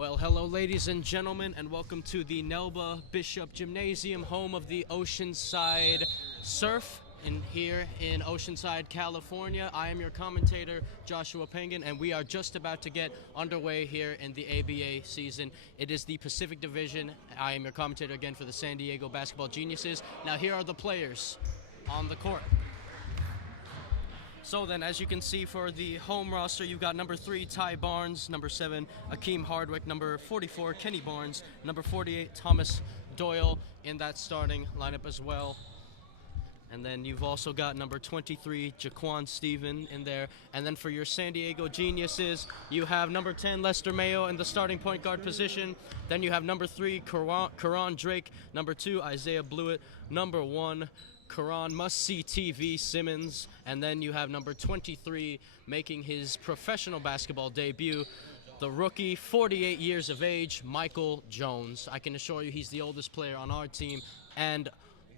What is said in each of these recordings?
Well, hello, ladies and gentlemen, and welcome to the Nelba Bishop Gymnasium, home of the Oceanside Surf, here in Oceanside, California. I am your commentator, Joshua Pangan, and we are just about to get underway here in the ABA season. It is the Pacific Division. I am your commentator again for the San Diego Basketball Geniuses. Now, here are the players on the court. So then, as you can see for the home roster, you've got number 3, Ty Barnes, number 7, Akkim Hardwick, number 44, Kenny Barnes, number 48, Thomas Doyle in that starting lineup as well. And then you've also got number 23, Jacquon Steven in there. And then for your San Diego Geniuses, you have number 10, Lester Mayo in the starting point guard position. Then you have number 3, Corron Drake, number 2, Isaiah Bluitt, number 1, Qu'ran must-see TV Simmons, and then you have number 23 making his professional basketball debut, the rookie, 48 years of age, Michael Jones. I can assure you he's the oldest player on our team and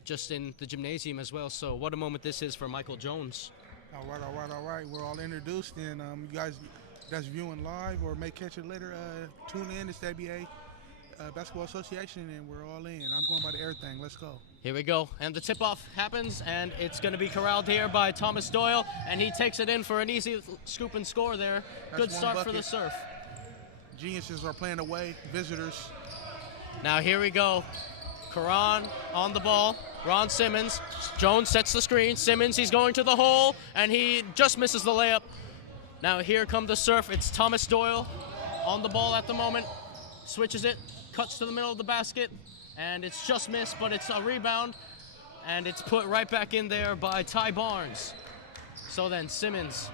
just in the gymnasium as well, so what a moment this is for Michael Jones. All right. We're all introduced, and you guys that's viewing live or may catch it later, tune in. It's the ABA Basketball Association, and we're all in. I'm going by the Airthang. Let's go. Here we go, and the tip-off happens, and it's going to be corralled here by Thomas Doyle, and he takes it in for an easy scoop and score there. Good start for the Surf. Geniuses are playing away, visitors. Now here we go. Qu'ran on the ball. Ron Simmons. Jones sets the screen. Simmons, he's going to the hole, and he just misses the layup. Now here come the Surf. It's Thomas Doyle on the ball at the moment. Switches it, cuts to the middle of the basket, and it's just missed, but it's a rebound, and it's put right back in there by Ty Barnes. So then Simmons.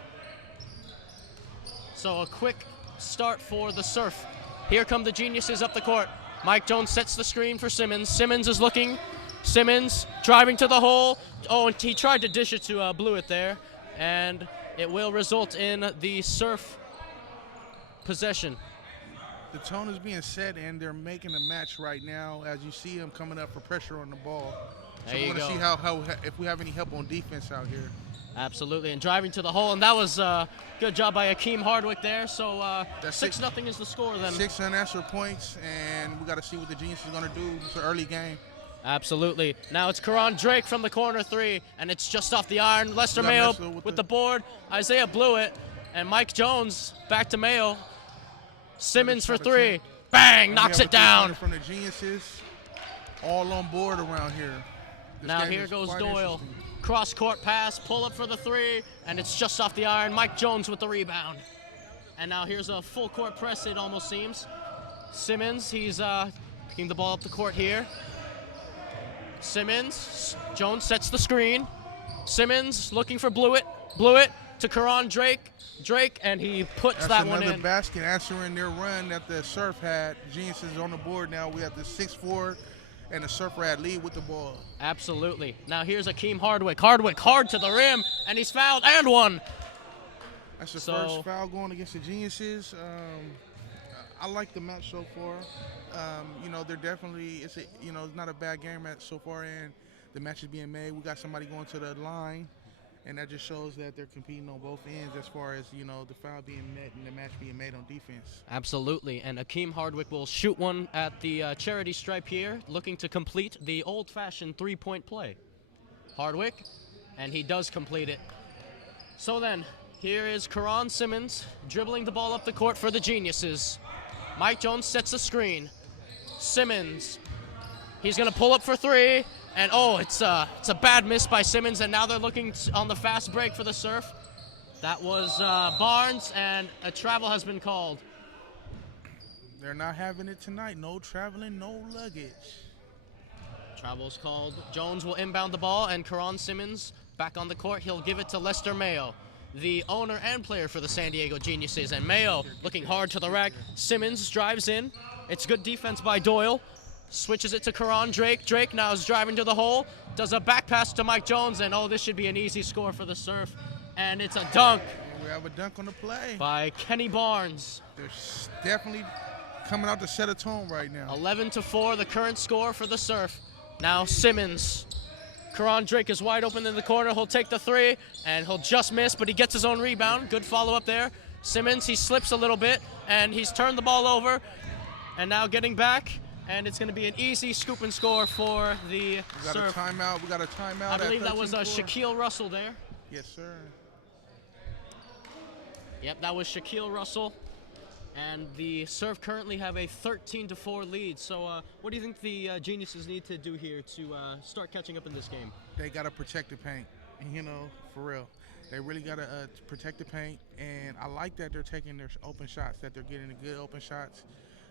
So a quick start for the Surf. Here come the Geniuses up the court. Mike Jones sets the screen for Simmons. Simmons is looking. Simmons driving to the hole. Oh, and he tried to dish it to Bluitt there, and it will result in the Surf possession. The tone is being set, and they're making a match right now as you see them coming up for pressure on the ball. So we're going to see how if we have any help on defense out here. Absolutely, and driving to the hole, and that was a good job by Akkim Hardwick there. So 6-0 is the score then. 6 unanswered points, and we got to see what the Genius is going to do. It's an early game. Absolutely. Now it's Corron Drake from the corner 3, and it's just off the iron. Lester Mayo with the board. Isaiah Bluitt, and Mike Jones back to Mayo. Simmons for 3. Bang! Knocks it down. From the Geniuses, all on board around here. Now here goes Doyle. Cross-court pass, pull up for the 3, and it's just off the iron. Mike Jones with the rebound. And now here's a full-court press, it almost seems. Simmons, he's picking the ball up the court here. Simmons, Jones sets the screen. Simmons looking for Bluitt. Bluitt to Corron Drake, and he puts that one in. Another basket answering their run that the Surf had. Geniuses on the board now. We have the 6-4 and the Surf Rat lead with the ball. Absolutely. Now here's Akkim Hardwick. Hardwick hard to the rim, and he's fouled and one. That's the first foul going against the Geniuses. I like the match so far. They're definitely it's not a bad game so far, and the match is being made. We got somebody going to the line. And that just shows that they're competing on both ends as far as, the foul being met and the match being made on defense. Absolutely. And Akkim Hardwick will shoot one at the charity stripe here, looking to complete the old-fashioned three-point play. Hardwick, and he does complete it. So then, here is Qu'ran Simmons dribbling the ball up the court for the Geniuses. Mike Jones sets the screen. Simmons, he's going to pull up for 3. And it's a bad miss by Simmons, and now they're looking on the fast break for the Surf. That was Barnes, and a travel has been called. They're not having it tonight. No traveling, no luggage. Travel's called. Jones will inbound the ball, and Qu'ran Simmons back on the court. He'll give it to Lester Mayo, the owner and player for the San Diego Geniuses. And Mayo looking hard to the rack. Simmons drives in. It's good defense by Doyle. Switches it to Corron Drake. Drake now is driving to the hole. Does a back pass to Mike Jones, and this should be an easy score for the Surf. And it's a dunk. And we have a dunk on the play. By Kenny Barnes. They're definitely coming out to set a tone right now. 11-4, the current score for the Surf. Now Simmons. Qu'ran Drake is wide open in the corner. He'll take the 3, and he'll just miss, but he gets his own rebound. Good follow-up there. Simmons, he slips a little bit, and he's turned the ball over. And now getting back, and it's going to be an easy scoop and score for the Surf. We got a timeout. I believe that was Shaquille Russell there. Yes, sir. Yep, that was Shaquille Russell. And the Surf currently have a 13-4 lead. So what do you think the Geniuses need to do here to start catching up in this game? They got to protect the paint, you know, for real. They really got to protect the paint. And I like that they're taking their open shots, that they're getting the good open shots.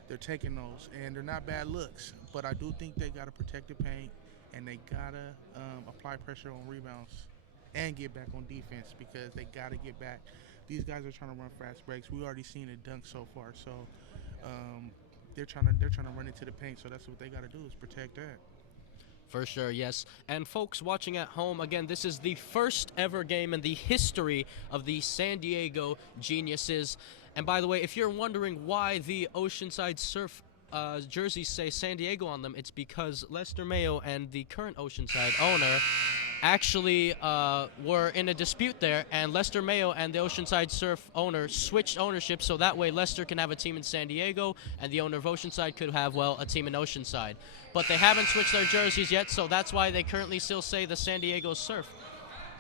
They're taking those, and they're not bad looks. But I do think they got to protect the paint, and they got to apply pressure on rebounds and get back on defense, because they got to get back. These guys are trying to run fast breaks. We already seen it dunk so far, so they're trying to run into the paint. So that's what they got to do, is protect that. For sure, yes. And folks watching at home, again, this is the first ever game in the history of the San Diego Geniuses. And by the way, if you're wondering why the Oceanside Surf jerseys say San Diego on them, it's because Lester Mayo and the current Oceanside owner actually were in a dispute there, and Lester Mayo and the Oceanside Surf owner switched ownership, so that way Lester can have a team in San Diego and the owner of Oceanside could have, well, a team in Oceanside. But they haven't switched their jerseys yet, so that's why they currently still say the San Diego Surf.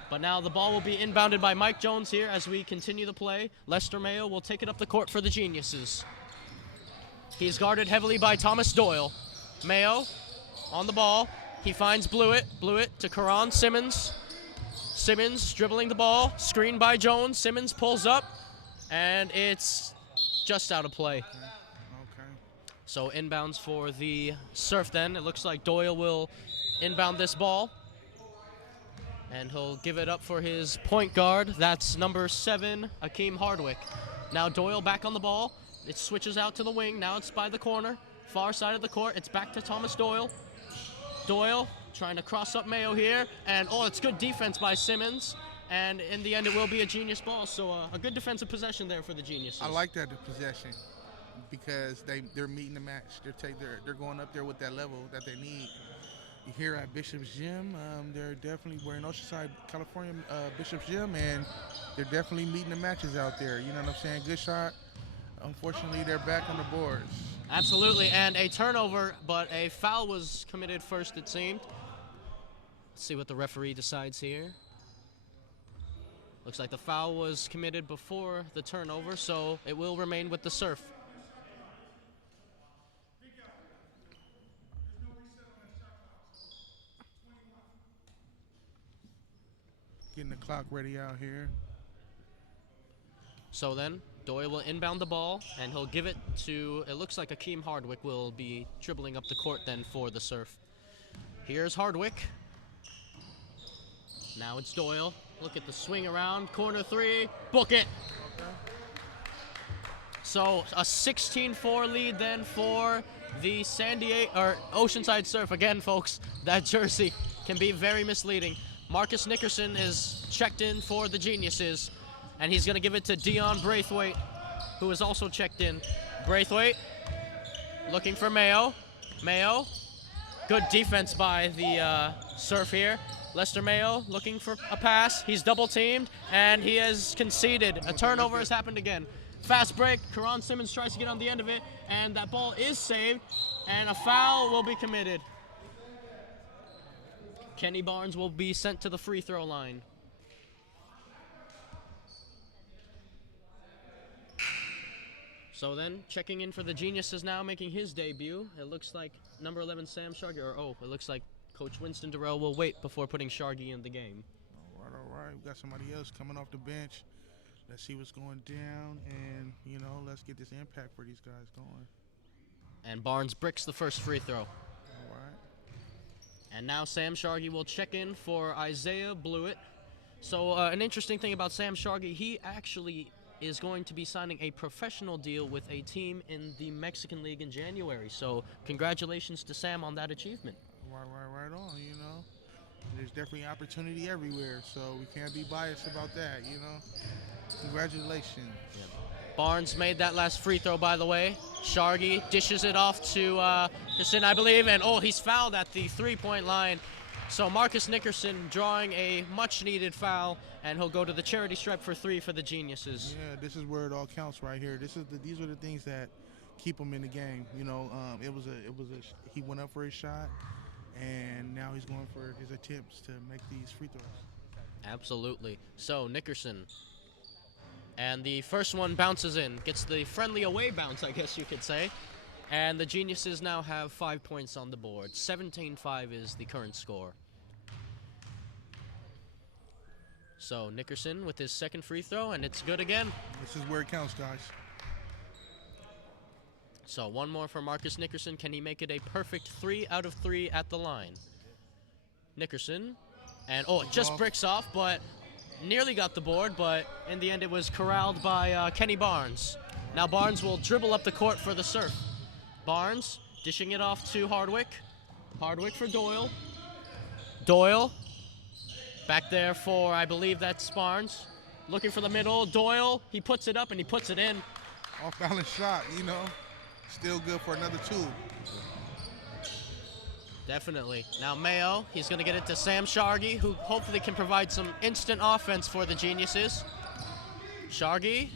But now the ball will be inbounded by Mike Jones here as we continue the play. Lester Mayo will take it up the court for the Geniuses. He's guarded heavily by Thomas Doyle. Mayo on the ball. He finds Bluitt. Bluitt to Qu'ran. Simmons. Simmons dribbling the ball. Screened by Jones. Simmons pulls up. And it's just out of play. Okay. So inbounds for the Surf then. It looks like Doyle will inbound this ball. And he'll give it up for his point guard. That's number 7, Akkim Hardwick. Now Doyle back on the ball. It switches out to the wing. Now it's by the corner. Far side of the court. It's back to Thomas Doyle. Doyle trying to cross up Mayo here. And, oh, it's good defense by Simmons. And in the end, it will be a Genius ball. So a good defensive possession there for the Geniuses. I like that possession, because they're meeting the match. They're going up there with that level that they need. Here at Bishop's Gym, we're in Oceanside, California, Bishop's Gym, and they're definitely meeting the matches out there. You know what I'm saying? Good shot. Unfortunately, they're back on the boards. Absolutely, and a turnover, but a foul was committed first, it seemed. Let's see what the referee decides here. Looks like the foul was committed before the turnover, so it will remain with the Surf. Getting the clock ready out here. So then, Doyle will inbound the ball, and he'll give it to, it looks like Akkim Hardwick will be dribbling up the court then for the Surf. Here's Hardwick. Now it's Doyle. Look at the swing around, corner 3, book it. So a 16-4 lead then for the Oceanside Surf. Again, folks, that jersey can be very misleading. Marcus Nickerson is checked in for the Geniuses, and he's going to give it to Dion Braithwaite, who is also checked in. Braithwaite looking for Mayo. Mayo, good defense by the Surf here. Lester Mayo looking for a pass. He's double teamed, and he has conceded. A turnover has happened again. Fast break. Qu'ran Simmons tries to get on the end of it, and that ball is saved, and a foul will be committed. Kenny Barnes will be sent to the free throw line. So then, checking in for the Geniuses now, making his debut. It looks like number 11, Sam Shargi, it looks like Coach Winston Durrell will wait before putting Shargi in the game. All right. We got somebody else coming off the bench. Let's see what's going down, and, let's get this impact for these guys going. And Barnes bricks the first free throw. All right. And now Sam Shargi will check in for Isaiah Bluitt. So an interesting thing about Sam Shargi, he actually is going to be signing a professional deal with a team in the Mexican League in January. So congratulations to Sam on that achievement. Right on, There's definitely opportunity everywhere, so we can't be biased about that, Congratulations. Yeah. Barnes made that last free throw, by the way. Shargi dishes it off to Nickerson, I believe, and he's fouled at the three-point line. So Marcus Nickerson drawing a much-needed foul, and he'll go to the charity stripe for 3 for the Geniuses. Yeah, this is where it all counts right here. These are the things that keep him in the game. You know, he went up for his shot, and now he's going for his attempts to make these free throws. Absolutely. So Nickerson, and the first one bounces in, gets the friendly away bounce, I guess you could say. And the Geniuses now have 5 points on the board. 17-5 is the current score. So Nickerson with his second free throw, and it's good again. This is where it counts, guys. So one more for Marcus Nickerson. Can he make it a perfect 3 out of 3 at the line? Nickerson, and it just bricks off, but nearly got the board, but in the end it was corralled by Kenny Barnes. Now Barnes will dribble up the court for the Surf. Barnes dishing it off to Hardwick. Hardwick for Doyle. Doyle back there for, I believe that's Barnes. Looking for the middle. Doyle, he puts it up and he puts it in. Off balance shot, you know. Still good for another 2. Definitely. Now Mayo, he's going to get it to Sam Shargi, who hopefully can provide some instant offense for the Geniuses. Shargi.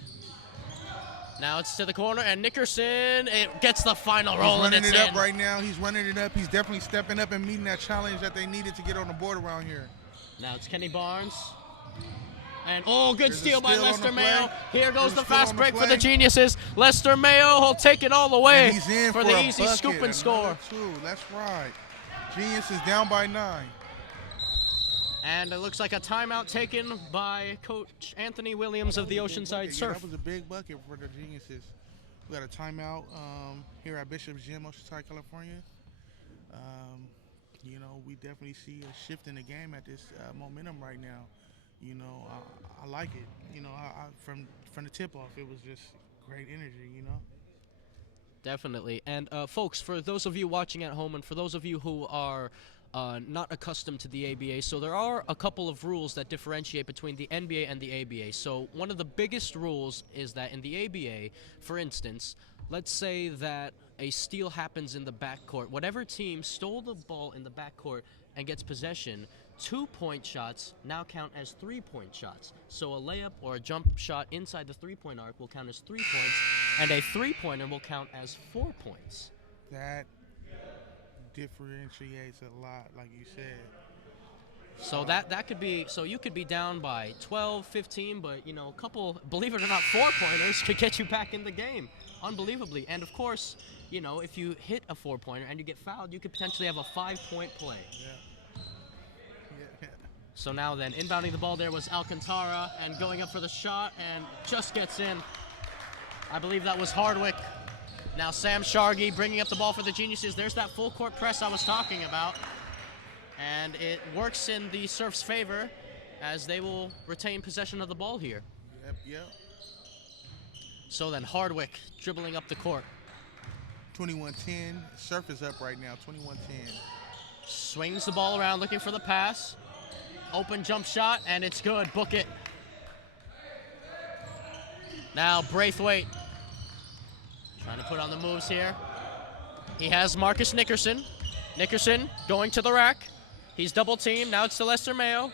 Now it's to the corner, and Nickerson, it gets the final roll, and it's in. He's running it up right now. He's running it up. He's definitely stepping up and meeting that challenge that they needed to get on the board around here. Now it's Kenny Barnes. And, good steal by Lester Mayo. Here goes the fast break for the Geniuses. Lester Mayo will take it all the way and he's in for the easy scoop and score. 2. That's right. Genius is down by 9. And it looks like a timeout taken by Coach Anthony Williams of the Oceanside Surf. That was a big bucket for the Geniuses. We got a timeout here at Bishop's Gym, Oceanside, California. You know, we definitely see a shift in the game at this momentum right now. You know, I like it. You know, from the tip-off, it was just great energy, you know. Definitely. And, folks, for those of you watching at home and for those of you who are not accustomed to the ABA, so there are a couple of rules that differentiate between the NBA and the ABA. So one of the biggest rules is that in the ABA, for instance, let's say that a steal happens in the backcourt. Whatever team stole the ball in the backcourt and gets possession, 2-point shots now count as 3-point shots. So a layup or a jump shot inside the 3-point arc will count as 3 points, and a 3-pointer will count as 4 points. That differentiates a lot, like you said. So that could be, so you could be down by 12, 15, but, you know, a couple, believe it or not, 4-pointers could get you back in the game, unbelievably. And, of course, you know, if you hit a 4-pointer and you get fouled, you could potentially have a 5-point play. Yeah. So now then, inbounding the ball there was Alcantara, and going up for the shot, and just gets in. I believe that was Hardwick. Now Sam Shargi bringing up the ball for the Geniuses. There's that full court press I was talking about. And it works in the Surf's favor as they will retain possession of the ball here. Yep. So then Hardwick dribbling up the court. 21-10. Surf is up right now, 21-10. Swings the ball around looking for the pass. Open jump shot, and it's good. Book it. Now Braithwaite trying to put on the moves here. He has Marcus Nickerson. Nickerson going to the rack. He's double teamed. Now it's to Lester Mayo.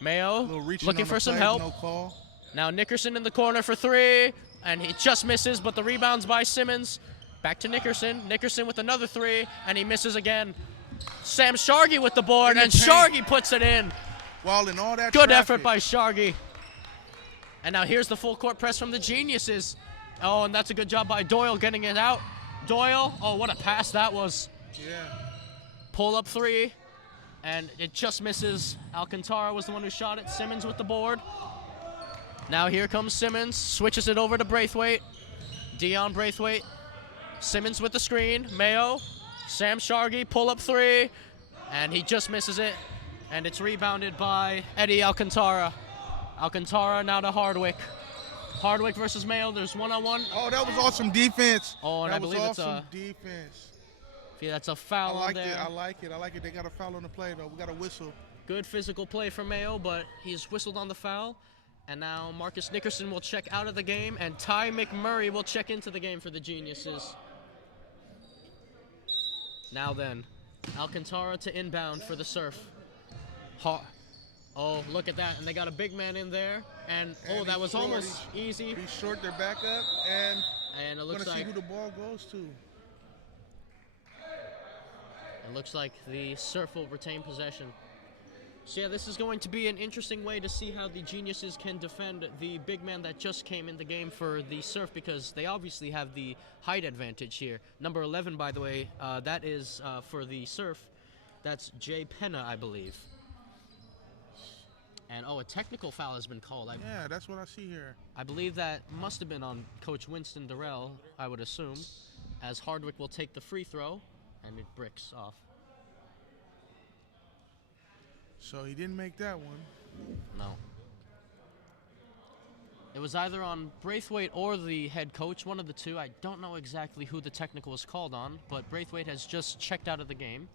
Mayo looking for some help. No call. Now Nickerson in the corner for 3, and he just misses, but the rebound's by Simmons. Back to Nickerson. Nickerson with another 3, and he misses again. Sam Shargi with the board, and Shargi puts it in. While in all that good effort by Shargi. And now here's the full court press from the Geniuses. Oh, and that's a good job by Doyle getting it out. Doyle, what a pass that was. Yeah. Pull up 3, and it just misses. Alcantara was the one who shot it. Simmons with the board. Now here comes Simmons, switches it over to Braithwaite. Dion Braithwaite. Simmons with the screen. Mayo. Sam Shargi, pull up 3, and he just misses it. And it's rebounded by Eddie Alcantara. Alcantara now to Hardwick. Hardwick versus Mayo. There's one-on-one. Oh, that was awesome defense. Oh, and that I believe was it's awesome defense. Yeah, that's a foul on there. I like it. They got a foul on the play, though. We got a whistle. Good physical play for Mayo, but he's whistled on the foul. And now Marcus Nickerson will check out of the game, and Ty McMurray will check into the game for the Geniuses. Now then, Alcantara to inbound for the Surf. Oh, look at that. And they got a big man in there. And that was almost easy. He's short their back up, And it looks Gonna like see who the ball goes to. it looks like the Surf will retain possession. So yeah, this is going to be an interesting way to see how the Geniuses can defend the big man that just came in the game for the Surf, because they obviously have the height advantage here. Number 11, by the way, that is for the Surf. That's Jay Pena, I believe. And a technical foul has been called. Yeah, that's what I see here. I believe that must have been on Coach Winston Durrell, I would assume, as Hardwick will take the free throw, and it bricks off. So he didn't make that one. No. It was either on Braithwaite or the head coach, one of the two. I don't know exactly who the technical was called on, but Braithwaite has just checked out of the game.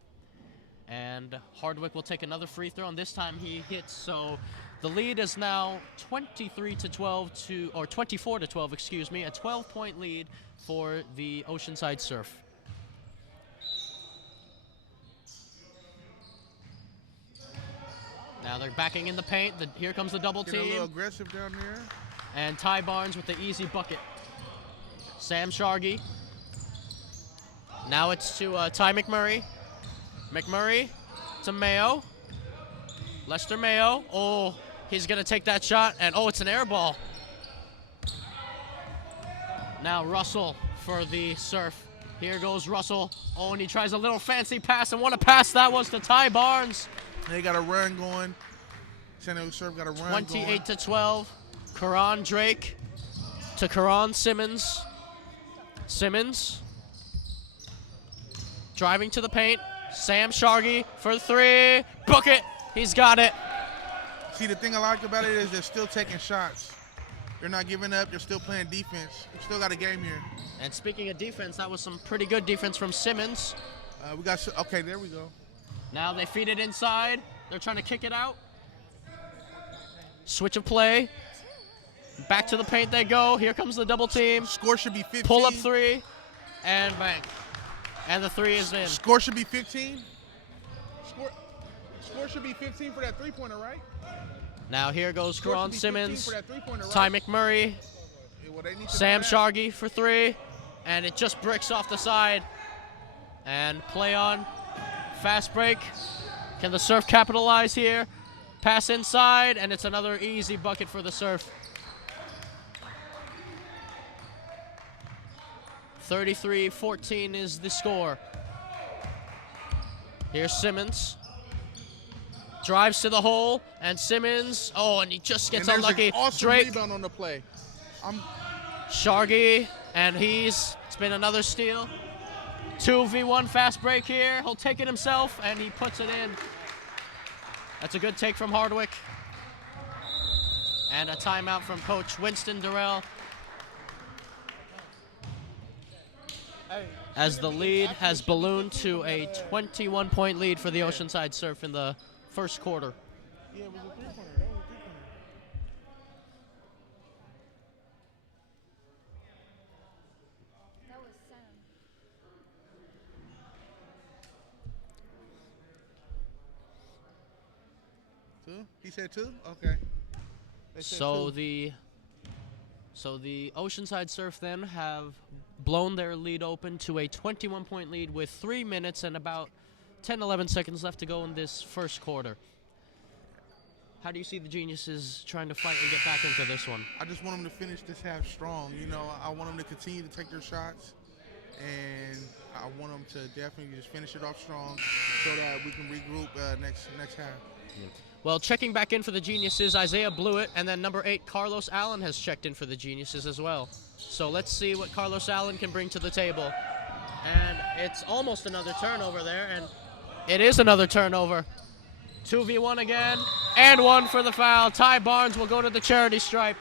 And Hardwick will take another free throw, and this time he hits. So the lead is now 23-12 or 24-12, excuse me, a 12-point lead for the Oceanside Surf. Now they're backing in the paint. Here comes the double team. A little aggressive down there. And Ty Barnes with the easy bucket. Sam Shargi. Now it's to Ty McMurray. McMurray to Mayo. Lester Mayo. Oh, he's going to take that shot. And, it's an air ball. Now Russell for the Surf. Here goes Russell. And he tries a little fancy pass. And what a pass that was to Ty Barnes. They got a run going. San Diego Surf got a run 28-12. Corron Drake to Qu'ran Simmons. Simmons driving to the paint. Sam Shargi for three. Book it. He's got it. See, the thing I like about it is they're still taking shots. They're not giving up. They're still playing defense. We still got a game here. And speaking of defense, that was some pretty good defense from Simmons. Okay, there we go. Now they feed it inside. They're trying to kick it out. Switch of play. Back to the paint they go. Here comes the double team. Score should be 15. Pull up three. And bang. And the three is in. Score should be 15. Score should be 15 for that three-pointer, right? Now here goes Qu'ran Simmons. Right? Ty McMurray. Sam Shargi for three. And it just bricks off the side. And play on. Fast break. Can the Surf capitalize here? Pass inside, and it's another easy bucket for the Surf. 33-14 is the score. Here's Simmons. Drives to the hole, and Simmons, and he just gets unlucky. An awesome Drake. Rebound on the play. Shargi, and it's been another steal. 2v1 fast break here. He'll take it himself, and he puts it in. That's a good take from Hardwick. And a timeout from Coach Winston Durrell. As the lead has ballooned to a 21-point lead for the Oceanside Surf in the first quarter. Yeah, it was a three-pointer. That was a three-pointer. Two? He said two? Okay. So the Oceanside Surf then have blown their lead open to a 21-point lead with 3 minutes and about 10-11 seconds left to go in this first quarter. How do you see the Geniuses trying to fight and get back into this one? I just want them to finish this half strong. You know, I want them to continue to take their shots, and I want them to definitely just finish it off strong so that we can regroup next half. Yeah. Well, checking back in for the Geniuses, Isaiah Bluitt, and then number 8, Carlos Allen, has checked in for the Geniuses as well. So let's see what Carlos Allen can bring to the table. And it's almost another turnover there, and it is another turnover. 2v1 again, and one for the foul. Ty Barnes will go to the charity stripe.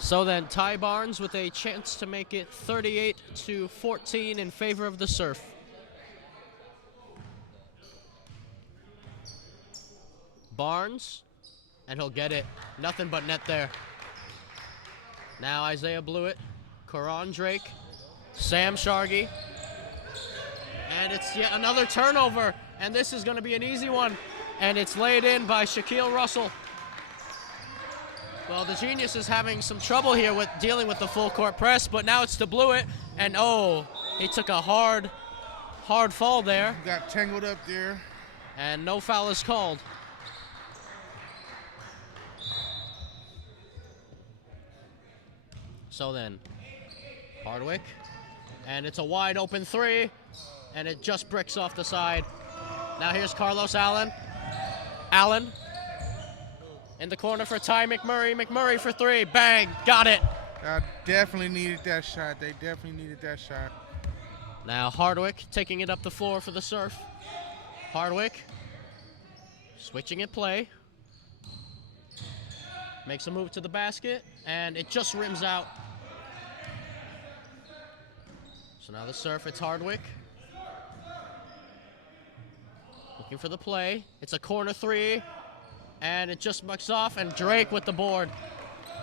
So then Ty Barnes with a chance to make it 38-14 in favor of the Surf. Barnes, and he'll get it. Nothing but net there. Now Isaiah Bluitt, Corron Drake, Sam Shargi, and it's yet another turnover. And this is going to be an easy one. And it's laid in by Shaquille Russell. Well, the Genius is having some trouble here with dealing with the full court press, but now it's to Bluitt. And oh, he took a hard fall there. Got tangled up there. And no foul is called. So then, Hardwick. And it's a wide open three. And it just bricks off the side. Now here's Carlos Allen. Allen in the corner for Ty McMurray. McMurray for three. Bang. Got it. I definitely needed that shot. They definitely needed that shot. Now Hardwick taking it up the floor for the Surf. Hardwick switching at play. Makes a move to the basket. And it just rims out. So now the Surf, it's Hardwick. Looking for the play. It's a corner three. And it just mucks off, and Drake with the board.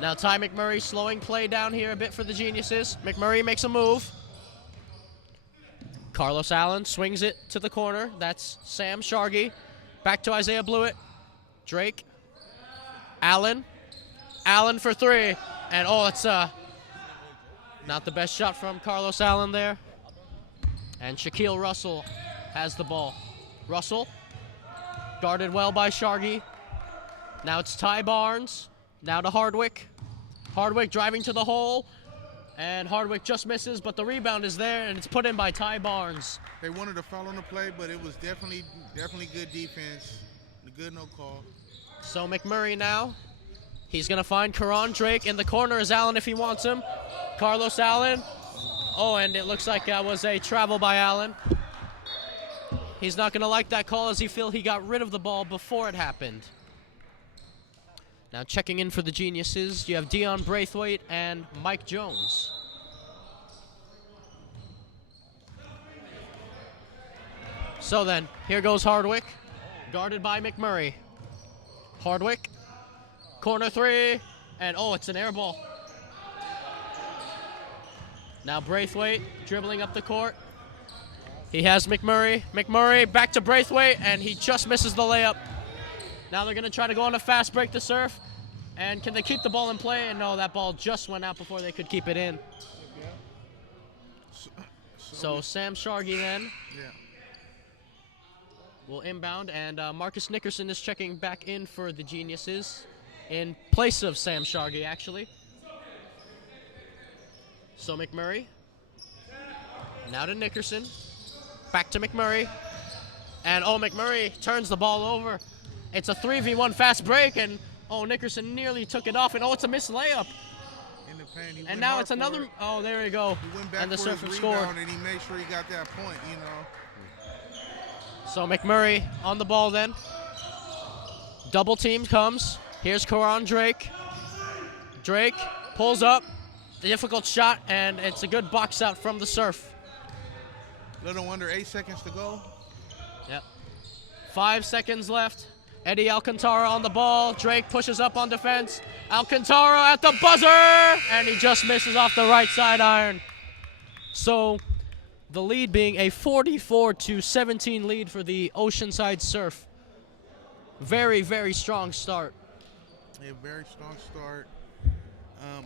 Now Ty McMurray slowing play down here a bit for the Geniuses. McMurray makes a move. Carlos Allen swings it to the corner. That's Sam Shargi. Back to Isaiah Bluitt. Drake. Allen. Allen for three. And oh, it's not the best shot from Carlos Allen there. And Shaquille Russell has the ball. Russell, guarded well by Shargi. Now it's Ty Barnes. Now to Hardwick. Hardwick driving to the hole. And Hardwick just misses, but the rebound is there, and it's put in by Ty Barnes. They wanted a foul on the play, but it was definitely good defense. Good no call. So McMurray now. He's going to find Corron Drake. In the corner is Allen if he wants him. Carlos Allen. Oh, and it looks like that was a travel by Allen. He's not going to like that call as he feels he got rid of the ball before it happened. Now checking in for the Geniuses, you have Dion Braithwaite and Mike Jones. So then, here goes Hardwick, guarded by McMurray. Hardwick, corner three, and oh, it's an air ball. Now Braithwaite dribbling up the court. He has McMurray. McMurray back to Braithwaite, and he just misses the layup. Now they're going to try to go on a fast break to Surf. And can they keep the ball in play? And no, that ball just went out before they could keep it in. So Sam Shargi then will inbound, and Marcus Nickerson is checking back in for the Geniuses in place of Sam Shargi, actually. So McMurray. Now to Nickerson. Back to McMurray. And oh, McMurray turns the ball over. It's a 3v1 fast break, and oh, Nickerson nearly took it off, and oh, it's a missed layup. In the paint, and now it's another. Oh, there we go. He went back and the for Surfer his scored. rebound, and he made sure he got that point, you know. So McMurray on the ball then. Double team comes. Here's Corron Drake. Drake pulls up. Difficult shot, and it's a good box out from the Surf. Little under 8 seconds to go. Yep. 5 seconds left. Eddie Alcantara on the ball. Drake pushes up on defense. Alcantara at the buzzer, and he just misses off the right side iron. So the lead being a 44-17 lead for the Oceanside Surf. Very, very strong start. A very strong start.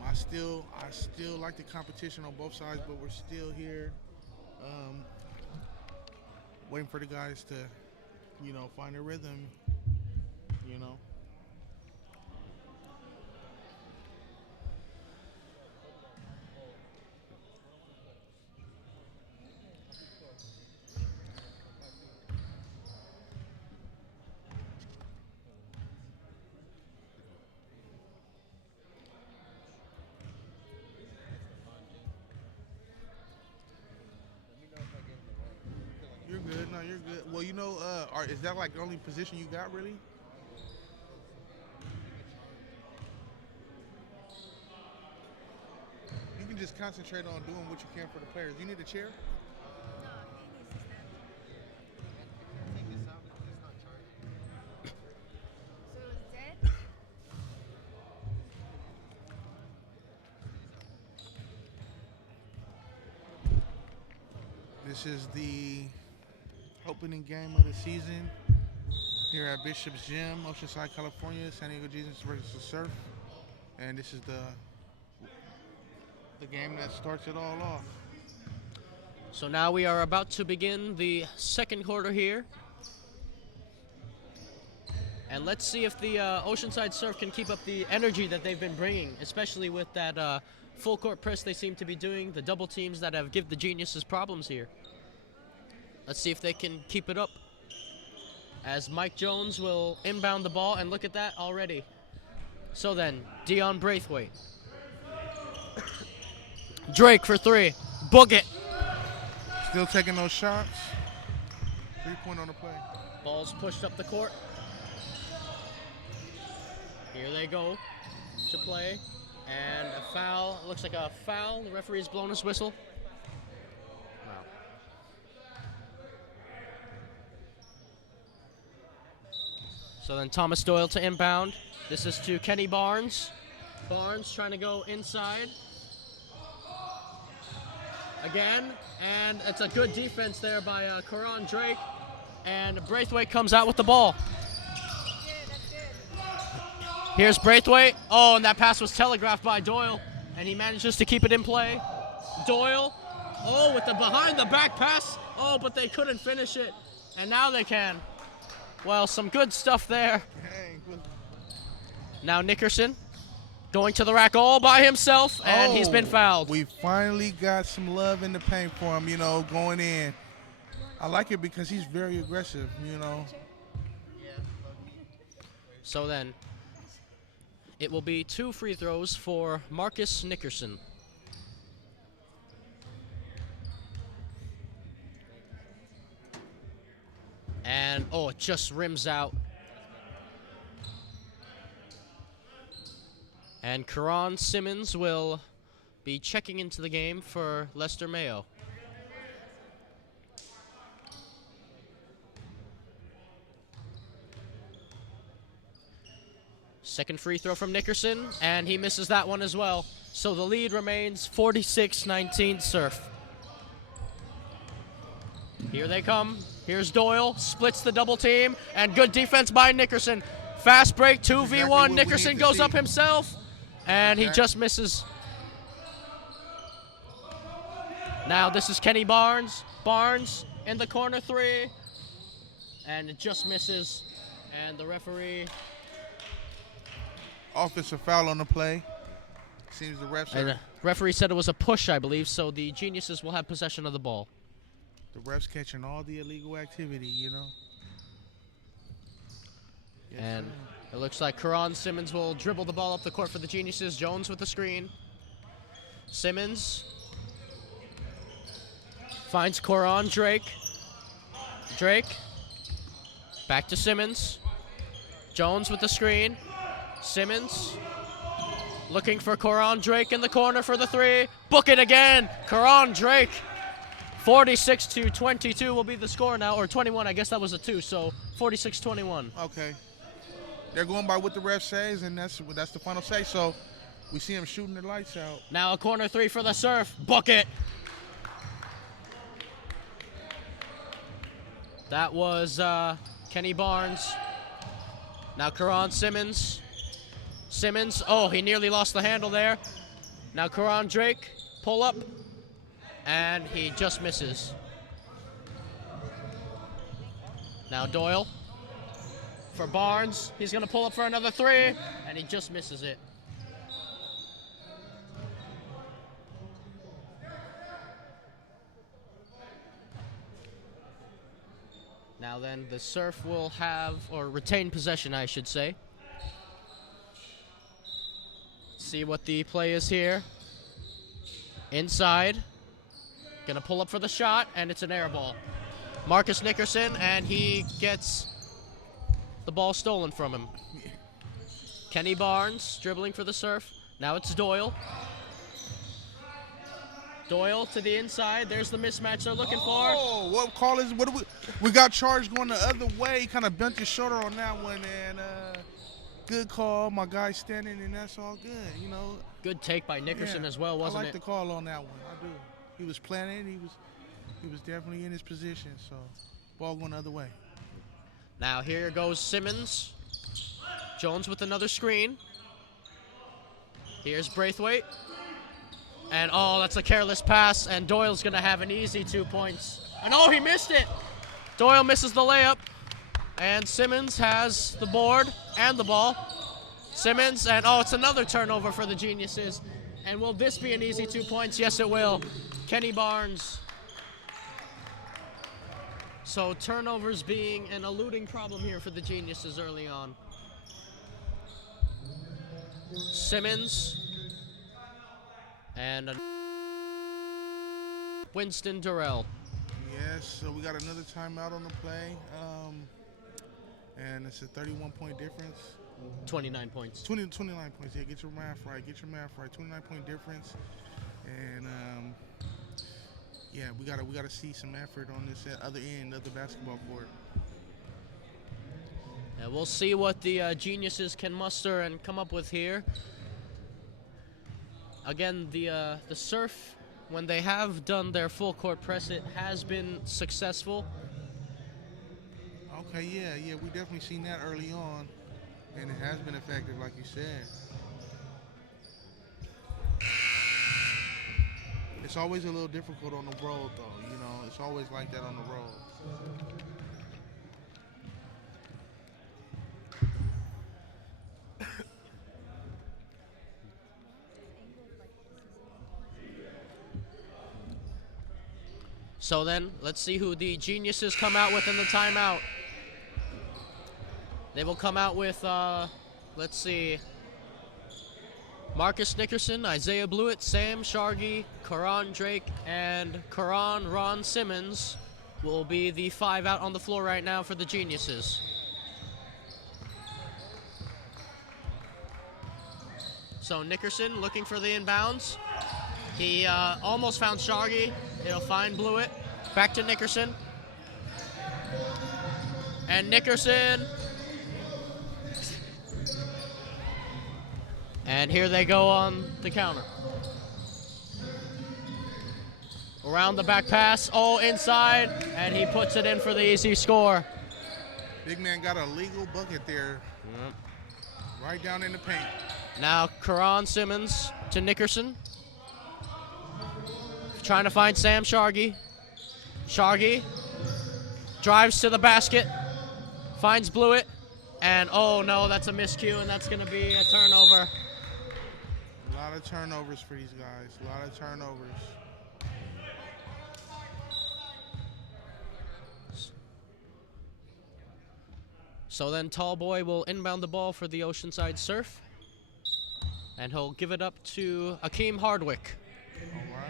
I still like the competition on both sides, but we're still here waiting for the guys to, you know, find a rhythm, you know. You're good. No, you're good. Well, you know, is that like the only position you got, really? You can just concentrate on doing what you can for the players. You need a chair? This is the opening game of the season here at Bishop's Gym, Oceanside, California. San Diego Jesus versus Surf, and this is the game that starts it all off. So now we are about to begin the second quarter here. And let's see if the Oceanside Surf can keep up the energy that they've been bringing, especially with that full court press they seem to be doing, the double teams that have given the Geniuses problems here. Let's see if they can keep it up. As Mike Jones will inbound the ball, and look at that already. So then, Dion Braithwaite. Drake for three. Book it. Still taking those shots. 3-point on the play. Ball's pushed up the court. Here they go to play. And a foul. Looks like a foul. The referee's blown his whistle. Wow. So then Thomas Doyle to inbound. This is to Kenny Barnes. Barnes trying to go inside. Again, and it's a good defense there by Corron Drake, and Braithwaite comes out with the ball. Here's Braithwaite. Oh, and that pass was telegraphed by Doyle, and he manages to keep it in play. Doyle, oh, with the behind the back pass. Oh, but they couldn't finish it, and now they can. Well, some good stuff there. Now Nickerson. Going to the rack all by himself, and he's been fouled. We finally got some love in the paint for him, going in. I like it because he's very aggressive, So then, it will be 2 free throws for Marcus Nickerson. And, it just rims out. And Qu'ran Simmons will be checking into the game for Lester Mayo. Second free throw from Nickerson, and he misses that one as well. So the lead remains 46-19 Surf. Here they come. Here's Doyle, splits the double team, and good defense by Nickerson. Fast break, 2v1, Nickerson goes up himself. And he just misses. Now this is Kenny Barnes. Barnes in the corner 3. And it just misses. And the referee. Offensive foul on the play. Seems the refs and the referee said it was a push, I believe, so the Geniuses will have possession of the ball. The refs catching all the illegal activity, Yes, and it looks like Qu'ran Simmons will dribble the ball up the court for the Geniuses. Jones with the screen. Simmons finds Corron Drake. Drake back to Simmons. Jones with the screen. Simmons looking for Corron Drake in the corner for the 3. Book it again. Corron Drake. 46-22 will be the score now, or 21. I guess that was a 2, so 46-21. Okay. They're going by what the ref says, and that's the final say. So we see him shooting the lights out. Now a corner 3 for the Surf. Book it. That was Kenny Barnes. Now Qu'ran Simmons. Simmons, he nearly lost the handle there. Now Corron Drake, pull up, and he just misses. Now Doyle for Barnes. He's going to pull up for another 3, and he just misses it. Now then, the Surf will have, or retain possession, I should say. See what the play is here. Inside. Gonna pull up for the shot, and it's an air ball. Marcus Nickerson, and he gets the ball stolen from him. Kenny Barnes dribbling for the Surf. Now it's Doyle. Doyle to the inside. There's the mismatch they're looking for. Oh, what call is? What do we got charged going the other way. Kind of bent his shoulder on that one, and good call. My guy standing, and that's all good. You know. Good take by Nickerson as well, wasn't it? I like the call on that one. I do. He was planning. He was definitely in his position. So. Ball going the other way. Now here goes Simmons. Jones with another screen. Here's Braithwaite. And oh, that's a careless pass, and Doyle's gonna have an easy 2 points. And oh, he missed it! Doyle misses the layup, and Simmons has the board and the ball. Simmons, and oh, it's another turnover for the Geniuses. And will this be an easy 2 points? Yes, it will. Kenny Barnes. So turnovers being an eluding problem here for the Geniuses early on. Simmons. And Winston Durrell. Yes, so we got another timeout on the play. And it's a 31-point difference. 29 points. 29 points. Yeah, get your math right. Get your math right. 29-point difference. And yeah, we gotta see some effort on this other end of the basketball court. And we'll see what the Geniuses can muster and come up with here. Again, the Surf, when they have done their full court press, it has been successful. Okay, yeah, we definitely seen that early on, and it has been effective, like you said. It's always a little difficult on the road, though. You know, it's always like that on the road. So then, let's see who the Geniuses come out with in the timeout. They will come out with, let's see, Marcus Nickerson, Isaiah Bluitt, Sam Shargi, Corron Drake, and Ron Simmons will be the 5 out on the floor right now for the Geniuses. So Nickerson looking for the inbounds. He almost found Shargi. He'll find Bluitt. Back to Nickerson. And Nickerson. And here they go on the counter. Around the back pass. Oh, inside. And he puts it in for the easy score. Big man got a legal bucket there. Yep. Right down in the paint. Now Qu'ran Simmons to Nickerson. Trying to find Sam Shargi. Shargi drives to the basket, finds Bluitt, and oh no, that's a miscue, and that's going to be a turnover. A lot of turnovers for these guys, a lot of turnovers. So then Tall Boy will inbound the ball for the Oceanside Surf, and he'll give it up to Akkim Hardwick. All right.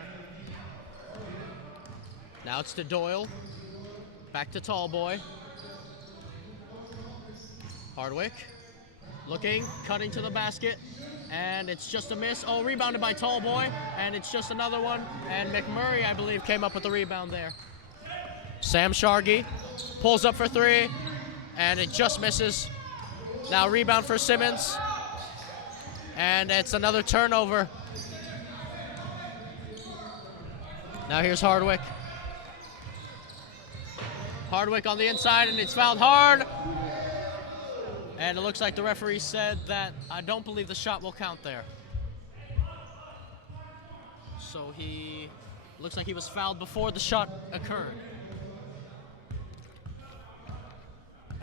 Now it's to Doyle. Back to Tall Boy. Hardwick. Looking, cutting to the basket. And it's just a miss. Oh, rebounded by Tall Boy. And it's just another one. And McMurray, I believe, came up with the rebound there. Sam Shargi pulls up for 3. And it just misses. Now rebound for Simmons. And it's another turnover. Now here's Hardwick. Hardwick on the inside, and it's fouled hard. And it looks like the referee said that I don't believe the shot will count there. So he looks like he was fouled before the shot occurred.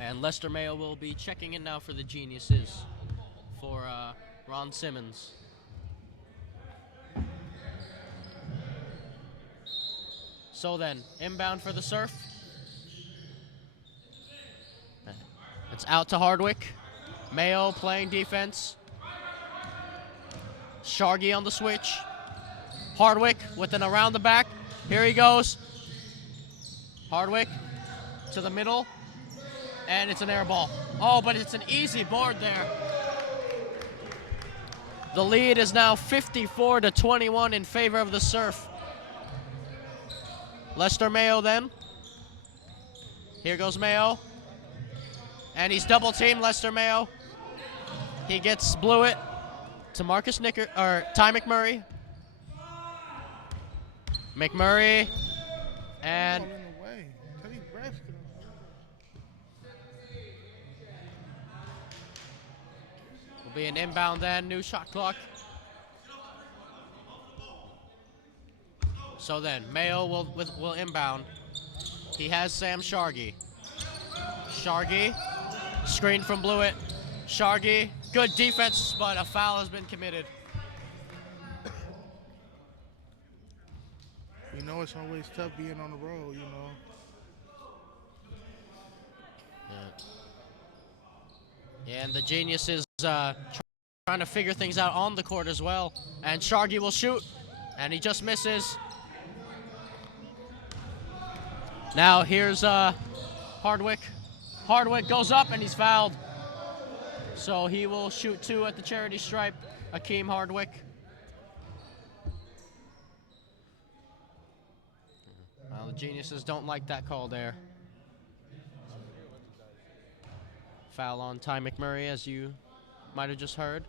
And Lester Mayo will be checking in now for the Geniuses for Ron Simmons. So then, inbound for the Surf. It's out to Hardwick. Mayo playing defense. Shargi on the switch. Hardwick with an around the back. Here he goes. Hardwick to the middle. And it's an air ball. Oh, but it's an easy board there. The lead is now 54-21 in favor of the Surf. Lester Mayo then. Here goes Mayo. And he's double teamed, Lester Mayo. He gets Bluitt to Ty McMurray. McMurray and be an inbound then, new shot clock. So then, Mayo will inbound. He has Sam Shargi. Shargi, screen from Bluitt. Shargi, good defense, but a foul has been committed. You know it's always tough being on the road, you know. Yeah, and the Genius is trying to figure things out on the court as well. And Shargi will shoot, and he just misses. Now here's Hardwick. Hardwick goes up, and he's fouled. So he will shoot 2 at the charity stripe, Akkim Hardwick. Well, the Geniuses don't like that call there. Foul on Ty McMurray, as you might have just heard.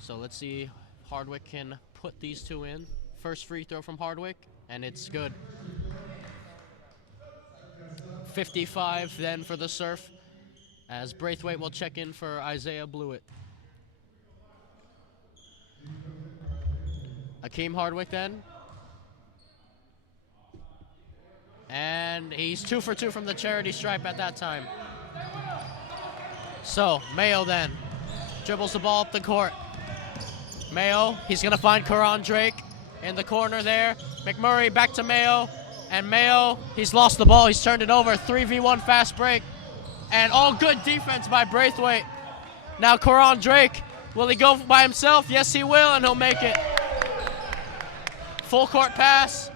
So let's see, Hardwick can put these 2 in. First free throw from Hardwick, and it's good. 55 then for the Surf, as Braithwaite will check in for Isaiah Bluitt. Akkim Hardwick then. And he's 2 for 2 from the charity stripe at that time. So, Mayo then dribbles the ball up the court. Mayo, he's gonna find Corron Drake in the corner there. McMurray back to Mayo. And Mayo, he's lost the ball, he's turned it over. 3v1 fast break. And all good defense by Braithwaite. Now Corron Drake, will he go by himself? Yes, he will, and he'll make it. Full court pass.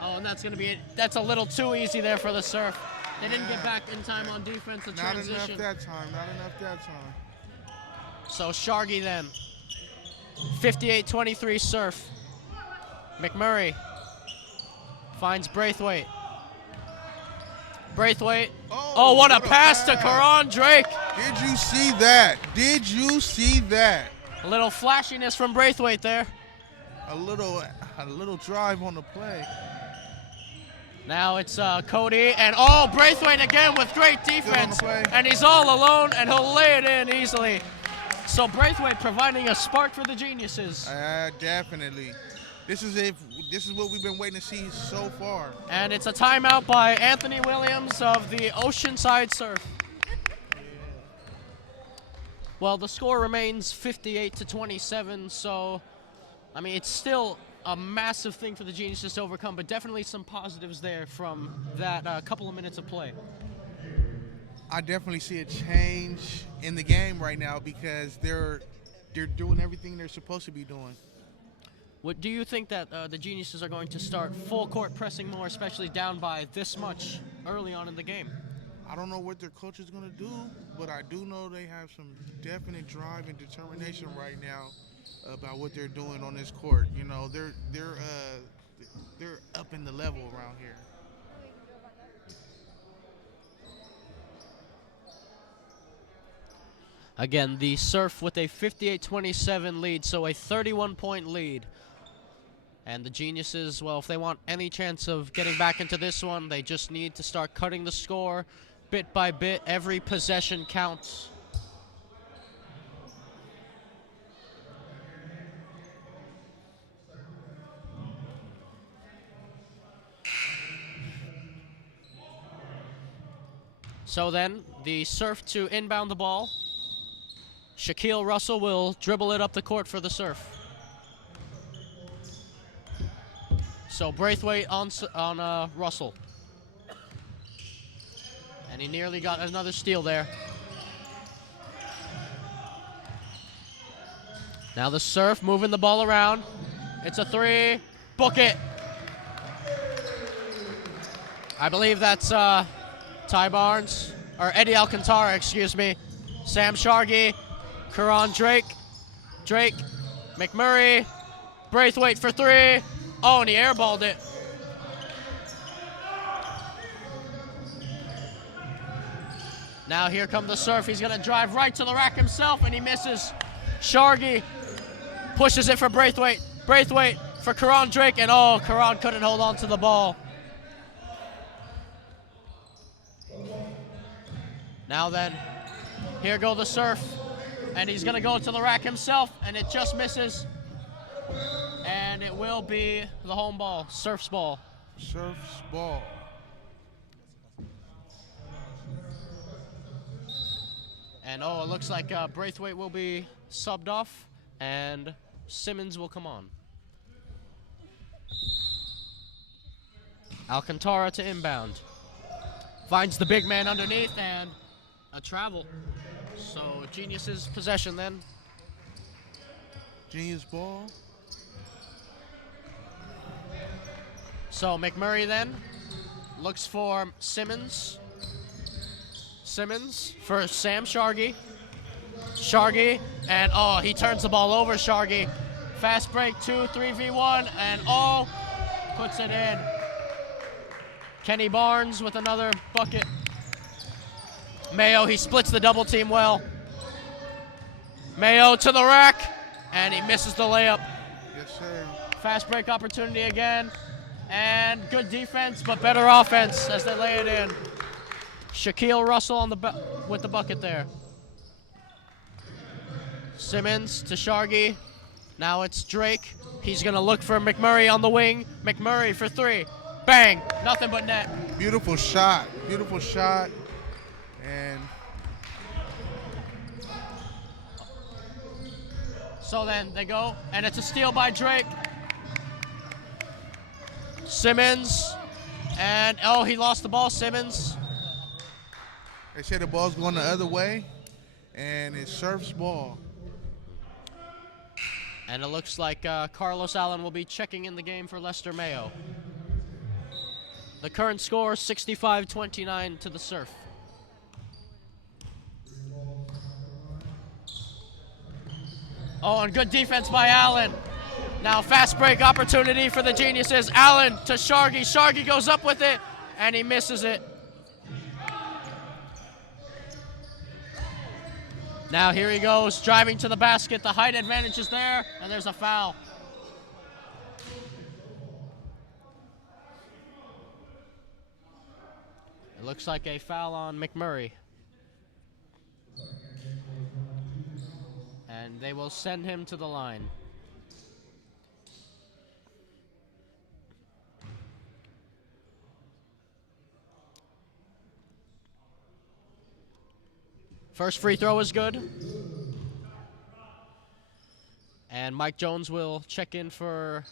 Oh, and that's a little too easy there for the Surf. They didn't get back in time on defense. The transition. Not enough that time, not enough that time. So Shargi then. 58-23 Surf. McMurray finds Braithwaite. Braithwaite. Oh, what a pass to Corron Drake. Did you see that? Did you see that? A little flashiness from Braithwaite there. A little drive on the play. Now it's Cody, and Braithwaite again with great defense. And he's all alone, and he'll lay it in easily. So Braithwaite providing a spark for the Geniuses. Definitely. This is what we've been waiting to see so far. And it's a timeout by Anthony Williams of the Oceanside Surf. Well, the score remains 58-27, so, I mean, it's still a massive thing for the Geniuses to overcome, but definitely some positives there from that couple of minutes of play. I definitely see a change in the game right now because they're doing everything they're supposed to be doing. What do you think that the Geniuses are going to start full court pressing more, especially down by this much early on in the game? I don't know what their coach is going to do, but I do know they have some definite drive and determination right now about what they're doing on this court. You know, they're up in the level around here. Again, the Surf with a 58-27 lead, so a 31-point lead. And the Geniuses, well, if they want any chance of getting back into this one, they just need to start cutting the score bit by bit. Every possession counts. So then, the Surf to inbound the ball. Shaquille Russell will dribble it up the court for the Surf. So Braithwaite on Russell. And he nearly got another steal there. Now the Surf moving the ball around. It's a 3. Book it. I believe that's Ty Barnes, or Eddie Alcantara, excuse me. Sam Shargi, Qu'ran Drake, McMurray, Braithwaite for 3. Oh, and he airballed it. Now here come the Surf. He's gonna drive right to the rack himself, and he misses. Shargi pushes it for Braithwaite. Braithwaite for Qu'ran Drake, and Qu'ran couldn't hold on to the ball. Now then, Here go the Surf. And he's going to go to the rack himself, and it just misses. And it will be the home ball, Surf's ball. Surf's ball. And it looks like Braithwaite will be subbed off, and Simmons will come on. Alcantara to inbound. Finds the big man underneath, and a travel. So Genius's possession then. Genius ball. So McMurray then looks for Simmons. Simmons for Sam Shargi. Shargi, and he turns the ball over, Shargi. Fast break, 3v1, and puts it in. Kenny Barnes with another bucket. Mayo, he splits the double team well. Mayo to the rack, and he misses the layup. Yes, sir. Fast break opportunity again, and good defense, but better offense as they lay it in. Shaquille Russell on with the bucket there. Simmons to Shargi. Now it's Drake. He's gonna look for McMurray on the wing. McMurray for 3. Bang! Nothing but net. Beautiful shot. Beautiful shot. And so then they go, and it's a steal by Drake. Simmons, and he lost the ball, Simmons. they say the ball's going the other way, and it's Surf's ball. And it looks like Carlos Allen will be checking in the game for Lester Mayo. The current score, 65-29 to the Surf. And good defense by Allen. Now fast break opportunity for the Geniuses. Allen to Shargi. Shargi goes up with it, and he misses it. Now here he goes, driving to the basket. The height advantage is there, and there's a foul. It looks like a foul on McMurray. And they will send him to the line. First free throw is good. And Mike Jones will check in for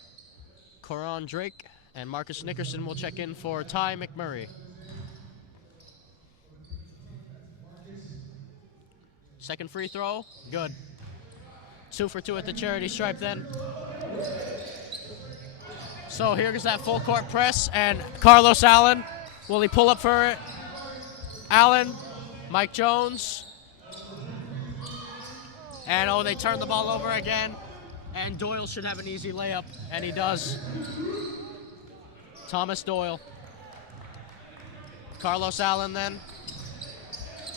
Corron Drake, and Marcus Nickerson will check in for Ty McMurray. Second free throw, good. 2 for 2 at the charity stripe then. So here's that full court press, and Carlos Allen, will he pull up for it? Allen, Mike Jones. And they turn the ball over again, and Doyle should have an easy layup, and he does. Thomas Doyle. Carlos Allen then.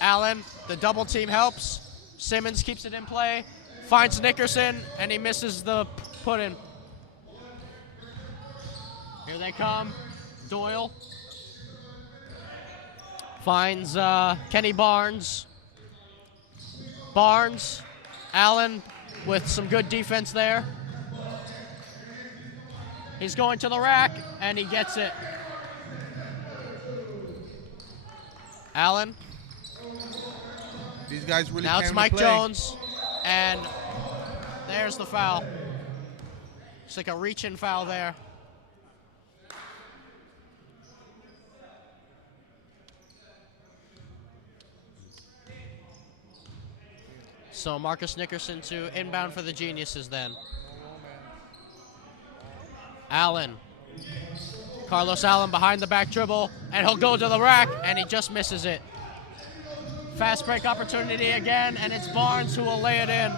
Allen, the double team helps. Simmons keeps it in play, finds Nickerson, and he misses the put-in. Here they come. Doyle finds Kenny Barnes. Barnes, Allen with some good defense there. He's going to the rack, and he gets it. Allen. These guys really now came it's Mike to play. Jones, and there's the foul. It's like a reach-in foul there. So Marcus Nickerson to inbound for the Geniuses then. Allen. Carlos Allen behind the back dribble, and he'll go to the rack, and he just misses it. Fast break opportunity again, and it's Barnes who will lay it in.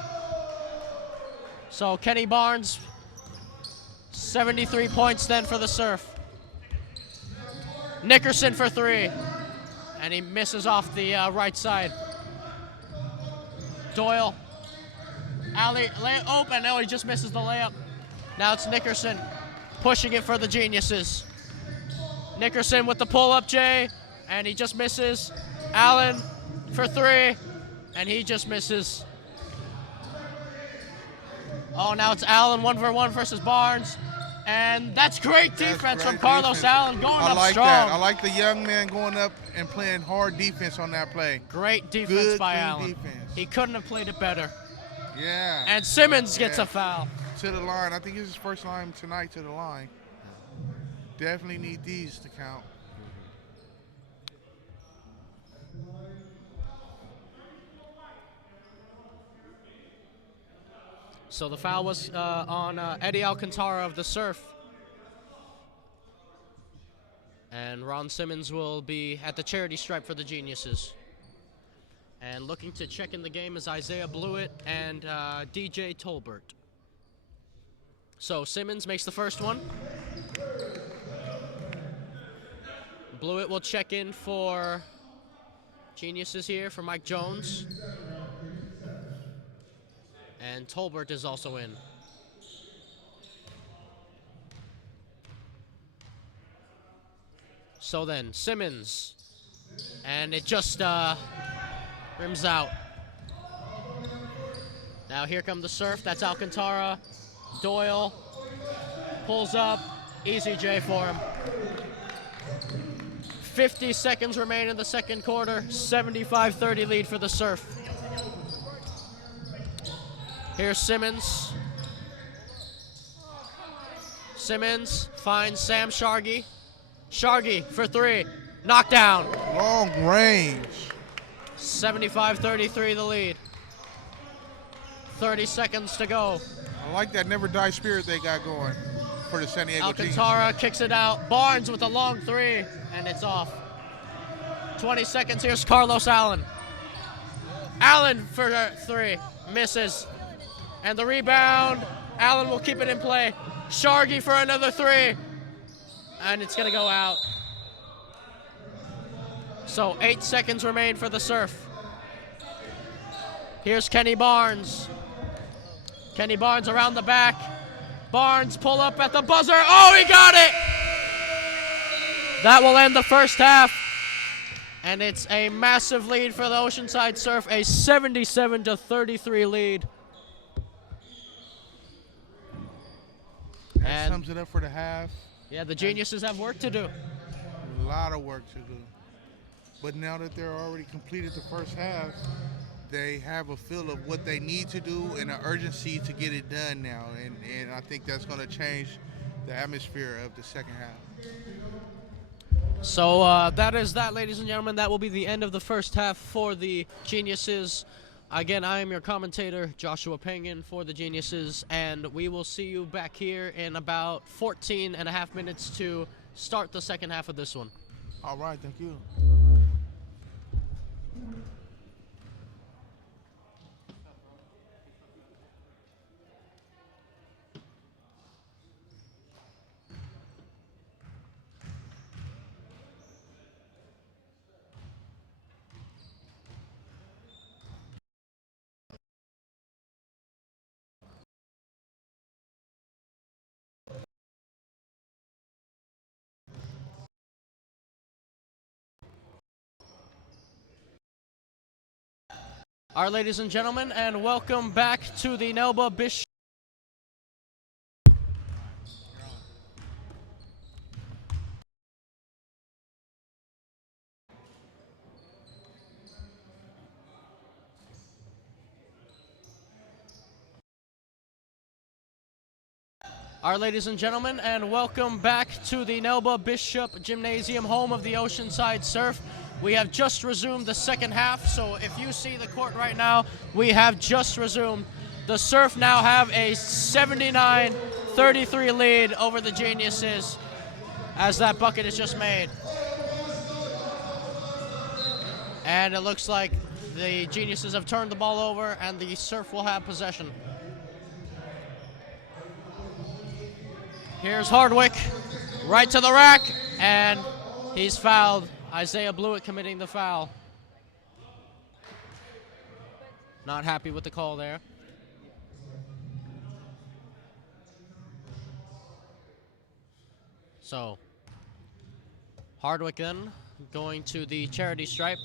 So Kenny Barnes, 73 points then for the Surf. Nickerson for 3, and he misses off the right side. Doyle, alley, open, he just misses the layup. Now it's Nickerson pushing it for the Geniuses. Nickerson with the pull-up, Jay, and he just misses. Allen for 3, and he just misses. Oh, now it's Allen 1v1 versus Barnes. And that's great defense from Carlos Allen going up strong. That. I like the young man going up and playing hard defense on that play. Great defense by Allen. Defense. He couldn't have played it better. Yeah. And Simmons gets a foul. To the line. I think it's his first time tonight to the line. Definitely need these to count. So the foul was on Eddie Alcantara of the Surf. And Ron Simmons will be at the charity stripe for the Geniuses. And looking to check in the game is Isaiah Bluitt and DJ Tolbert. So Simmons makes the first one. Bluitt will check in for Geniuses here for Mike Jones. And Tolbert is also in. So then, Simmons. And it just rims out. Now here come the Surf. That's Alcantara. Doyle pulls up. Easy J for him. 50 seconds remain in the second quarter. 75-30 lead for the Surf. Here's Simmons. Simmons finds Sam Shargi. Shargi for three. Knockdown. Long range. 75-33 the lead. 30 seconds to go. I like that never die spirit they got going for the San Diego Alcantara kicks it out. Barnes with a long three, and it's off. 20 seconds. Here's Carlos Allen. Allen for three. Misses. And the rebound, Allen will keep it in play. Shargi for another three. And it's gonna go out. So 8 seconds remain for the Surf. Here's Kenny Barnes. Kenny Barnes around the back. Barnes pull up at the buzzer. Oh, he got it! That will end the first half. And it's a massive lead for the Oceanside Surf, a 77-33 lead. That sums it up for the half. Yeah, the Geniuses have work to do. A lot of work to do. But now that they're already completed the first half, they have a feel of what they need to do and an urgency to get it done now. And I think that's going to change the atmosphere of the second half. So that is that, ladies and gentlemen. That will be the end of the first half for the Geniuses. Again, I am your commentator, Joshua Pangan, for the Geniuses, and we will see you back here in about 14 and a half minutes to start the second half of this one. All right, thank you. All right, ladies and gentlemen, and welcome back to the Nelba Bishop. All right, ladies and gentlemen, and welcome back to the Nelba Bishop Gymnasium, home of the Oceanside Surf. We have just resumed the second half, so if you see the court right now, we have just resumed. The Surf now have a 79-33 lead over the Geniuses as that bucket is just made. And it looks like the Geniuses have turned the ball over and the Surf will have possession. Here's Hardwick, right to the rack, and he's fouled. Isaiah Bluitt committing the foul. Not happy with the call there. So, Hardwick then going to the charity stripe.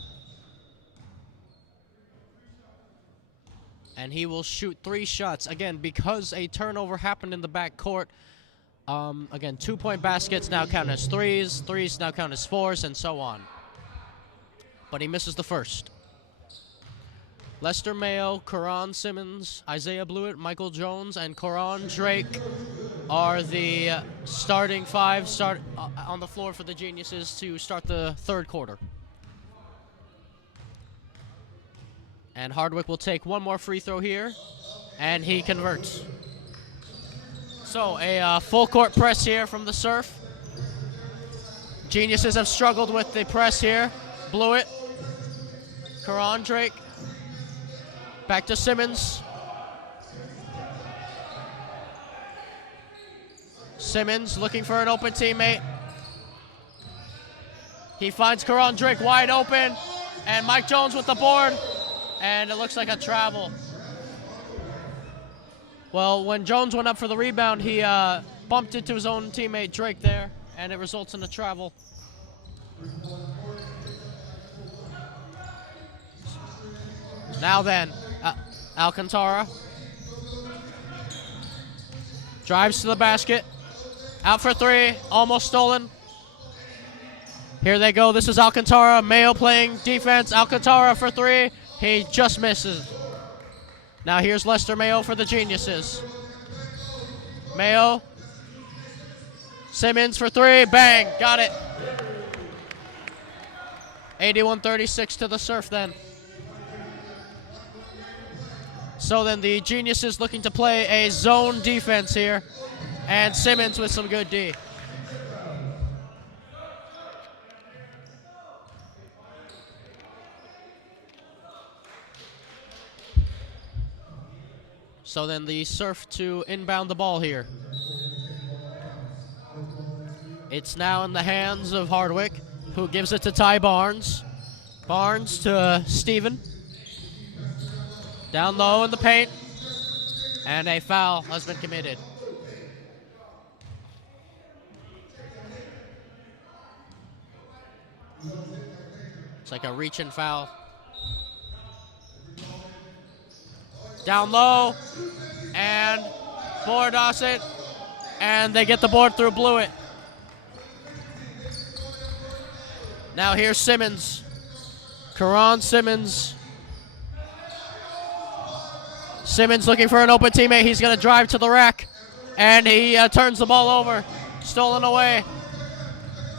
And he will shoot 3 shots. Again, because a turnover happened in the back court. Again, 2-point baskets now count as 3s. 3s now count as 4s, and so on. But he misses the first. Lester Mayo, Qu'ran Simmons, Isaiah Bluitt, Michael Jones, and Corron Drake are the starting 5 on the floor for the Geniuses to start the third quarter. And Hardwick will take 1 more free throw here, and he converts. So a full court press here from the Surf. Geniuses have struggled with the press here. Bluitt, Corron Drake, back to Simmons. Simmons looking for an open teammate. He finds Corron Drake wide open, and Mike Jones with the board. And it looks like a travel. Well, when Jones went up for the rebound, he bumped into his own teammate Drake there, and it results in a travel. Now then, Alcantara drives to the basket. Out for 3, almost stolen. Here they go. This is Alcantara. Mayo playing defense. Alcantara for 3. He just misses. Now here's Lester Mayo for the Geniuses. Mayo. Simmons for 3. Bang. Got it. 81-36 to the Surf then. So then the Geniuses looking to play a zone defense here. And Simmons with some good D. So then the Surf to inbound the ball here. It's now in the hands of Hardwick, who gives it to Ty Barnes. Barnes to Steven. Down low in the paint. And a foul has been committed. It's like a reach-in foul. Down low, and board it, and they get the board through Bluitt. Now here's Simmons. Qu'ran Simmons. Simmons looking for an open teammate. He's going to drive to the rack, and he turns the ball over. Stolen away.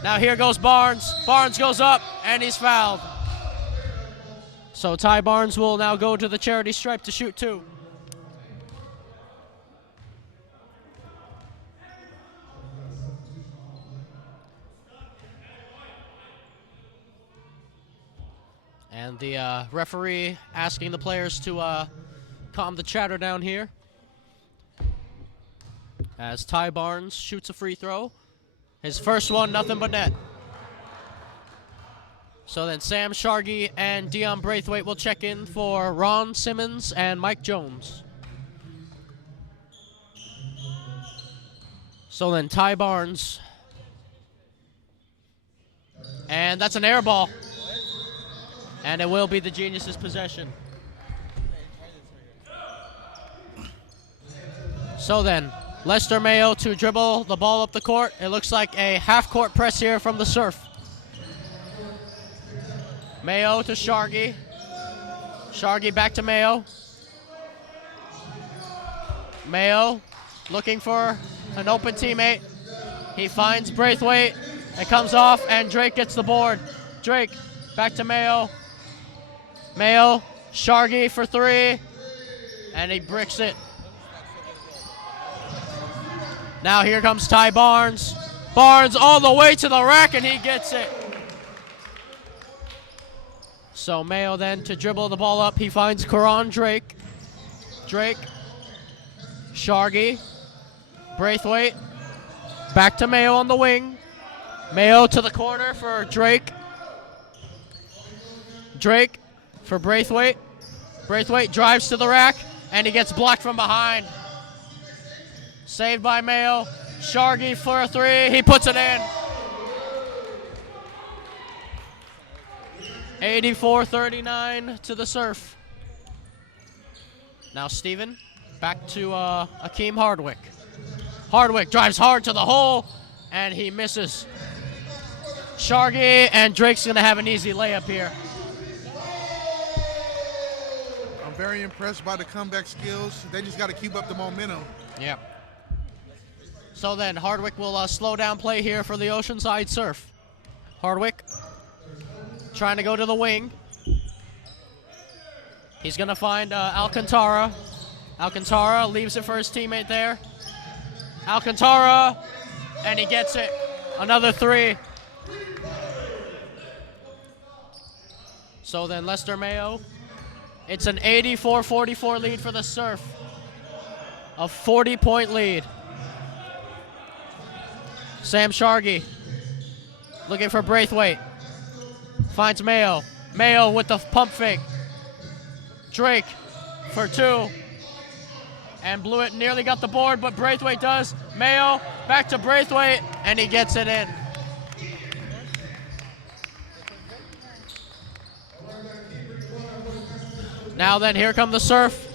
Now here goes Barnes. Barnes goes up, and he's fouled. So Ty Barnes will now go to the charity stripe to shoot 2. And the referee asking the players to calm the chatter down here. As Ty Barnes shoots a free throw. His first one, nothing but net. So then Sam Shargi and Dion Braithwaite will check in for Ron Simmons and Mike Jones. So then Ty Barnes. And that's an air ball. And it will be the Geniuses' possession. So then, Lester Mayo to dribble the ball up the court. It looks like a half-court press here from the Surf. Mayo to Shargi. Shargi back to Mayo. Mayo looking for an open teammate. He finds Braithwaite. It comes off, and Drake gets the board. Drake back to Mayo. Mayo, Shargi for 3, and he bricks it. Now here comes Ty Barnes. Barnes all the way to the rack, and he gets it. So Mayo then to dribble the ball up. He finds Corron Drake. Drake, Shargi, Braithwaite. Back to Mayo on the wing. Mayo to the corner for Drake. Drake for Braithwaite. Braithwaite drives to the rack, and he gets blocked from behind. Saved by Mayo. Shargi for a 3. He puts it in. 84-39 to the Surf. Now Steven, back to Akkim Hardwick. Hardwick drives hard to the hole, and he misses. Shargy and Drake's going to have an easy layup here. I'm very impressed by the comeback skills. They just got to keep up the momentum. Yeah. So then Hardwick will slow down play here for the Oceanside Surf. Hardwick trying to go to the wing. He's going to find Alcantara. Alcantara leaves it for his teammate there. Alcantara, and he gets it. Another three. So then Lester Mayo. It's an 84-44 lead for the Surf. A 40-point lead. Sam Shargy looking for Braithwaite. Finds Mayo. Mayo with the pump fake. Drake for two. And Bluitt nearly got the board, but Braithwaite does. Mayo back to Braithwaite, and he gets it in. Now then, here come the Surf.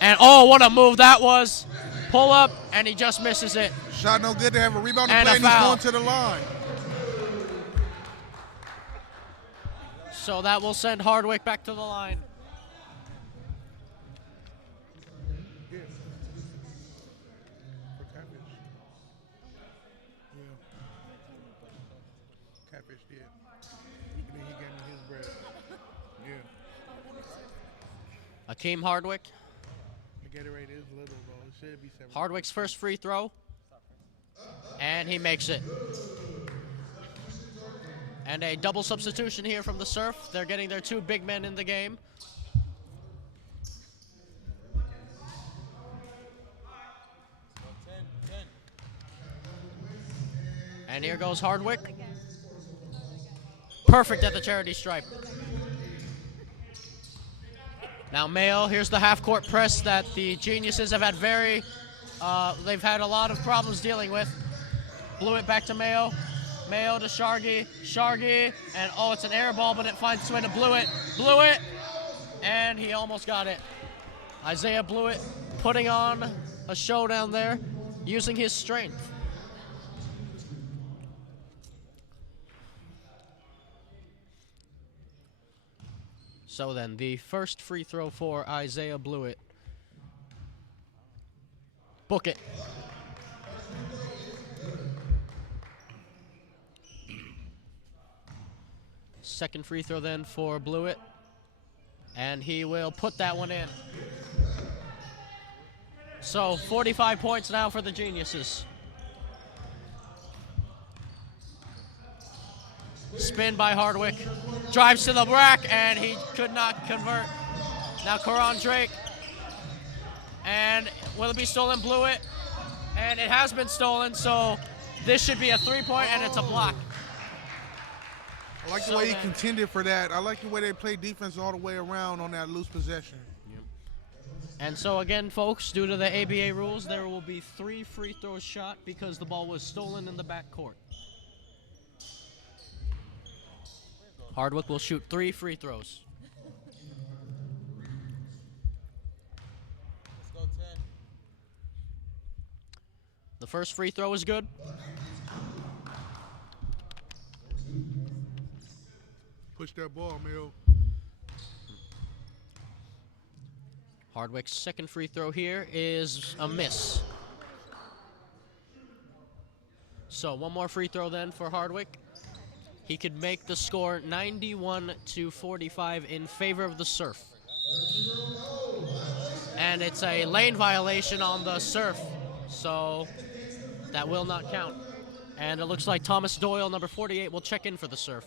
And oh, what a move that was. Pull up, and he just misses it. Shot no good to have a rebound And play, a and he's foul. going to the line. So that will send Hardwick back to the line. Yeah. For Catfish. Yeah. Catfish did. And then he gave me his bread. Yeah. Akkim Hardwick. The Gatorade is little, though. It should be 7. Hardwick's first free throw. And he makes it. And a double substitution here from the Surf. They're getting their two big men in the game. And here goes Hardwick. Perfect at the charity stripe. Now Mayo, here's the half-court press that the Geniuses have had they've had a lot of problems dealing with. Bluitt back to Mayo. Mayo to Shargy. Shargy, and oh, it's an air ball, but it finds its way to Bluitt. Bluitt, and he almost got it. Isaiah Bluitt putting on a show down there, using his strength. So then, the first free throw for Isaiah Bluitt. Book it. Second free throw then for Bluitt. And he will put that one in. So 45 points now for the Geniuses. Spin by Hardwick. Drives to the rack, and he could not convert. Now Corron Drake. And will it be stolen? Bluitt. And it has been stolen, so this should be a three-point, and it's a block. I like the way he contended for that. I like the way they played defense all the way around on that loose possession. Yep. And so again, folks, due to the ABA rules, there will be 3 free throws shot because the ball was stolen in the backcourt. Hardwick will shoot 3 free throws. Let's go 10. The first free throw is good. Push that ball, Mayo. Hardwick's second free throw here is a miss. So one more free throw then for Hardwick. He could make the score 91-45 in favor of the Surf. And it's a lane violation on the Surf, so that will not count. And it looks like Thomas Doyle, number 48, will check in for the Surf.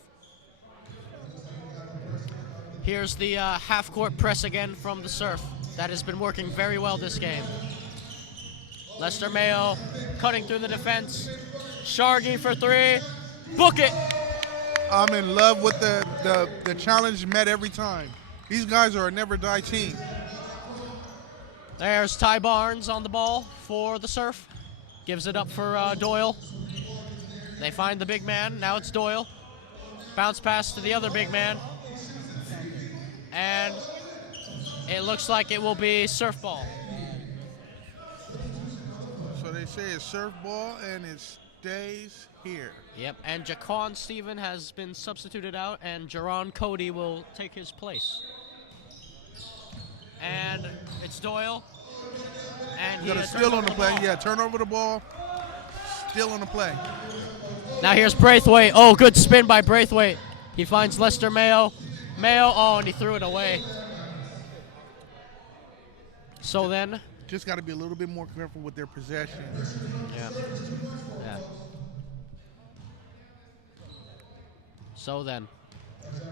Here's the half-court press again from the Surf. That has been working very well this game. Lester Mayo cutting through the defense. Shargy for 3. Book it! I'm in love with the challenge met every time. These guys are a never-die team. There's Ty Barnes on the ball for the Surf. Gives it up for Doyle. They find the big man. Now it's Doyle. Bounce pass to the other big man. And It looks like it will be surf ball. So they say it's surf ball, and it stays here. Yep, and Jacquon Steven has been substituted out, and Jaron Cody will take his place. And it's Doyle. And he got a steal on the play. Yeah, turn over the ball. Still on the play. Now here's Braithwaite. Oh, good spin by Braithwaite. He finds Lester Mayo. Oh, and he threw it away. So then, just got to be a little bit more careful with their possession. Yeah. So then,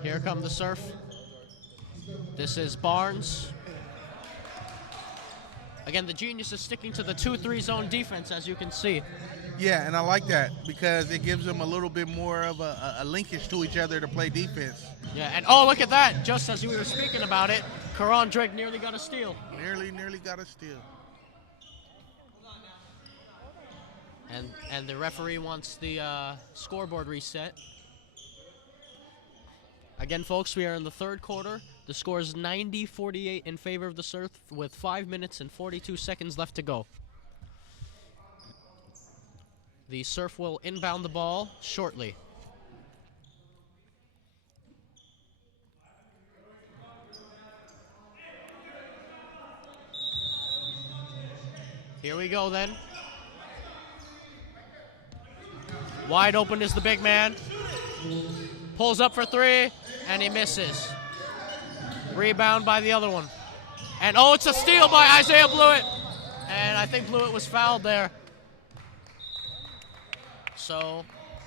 here come the surf. This is Barnes. Again, the Genius is sticking to the 2-3 zone defense, as you can see. Yeah, and I like that because it gives them a little bit more of a linkage to each other to play defense. Yeah, and oh, look at that. Just as we were speaking about it, Corron Drake nearly got a steal. Nearly got a steal. And the referee wants the scoreboard reset. Again, folks, we are in the third quarter. The score is 90-48 in favor of the Surf with 5 minutes and 42 seconds left to go. The Surf will inbound the ball shortly. Here we go then. Wide open is the big man. Pulls up for three, and he misses. Rebound by the other one. And oh, it's a steal by Isaiah Bluitt. And I think Bluitt was fouled there. So,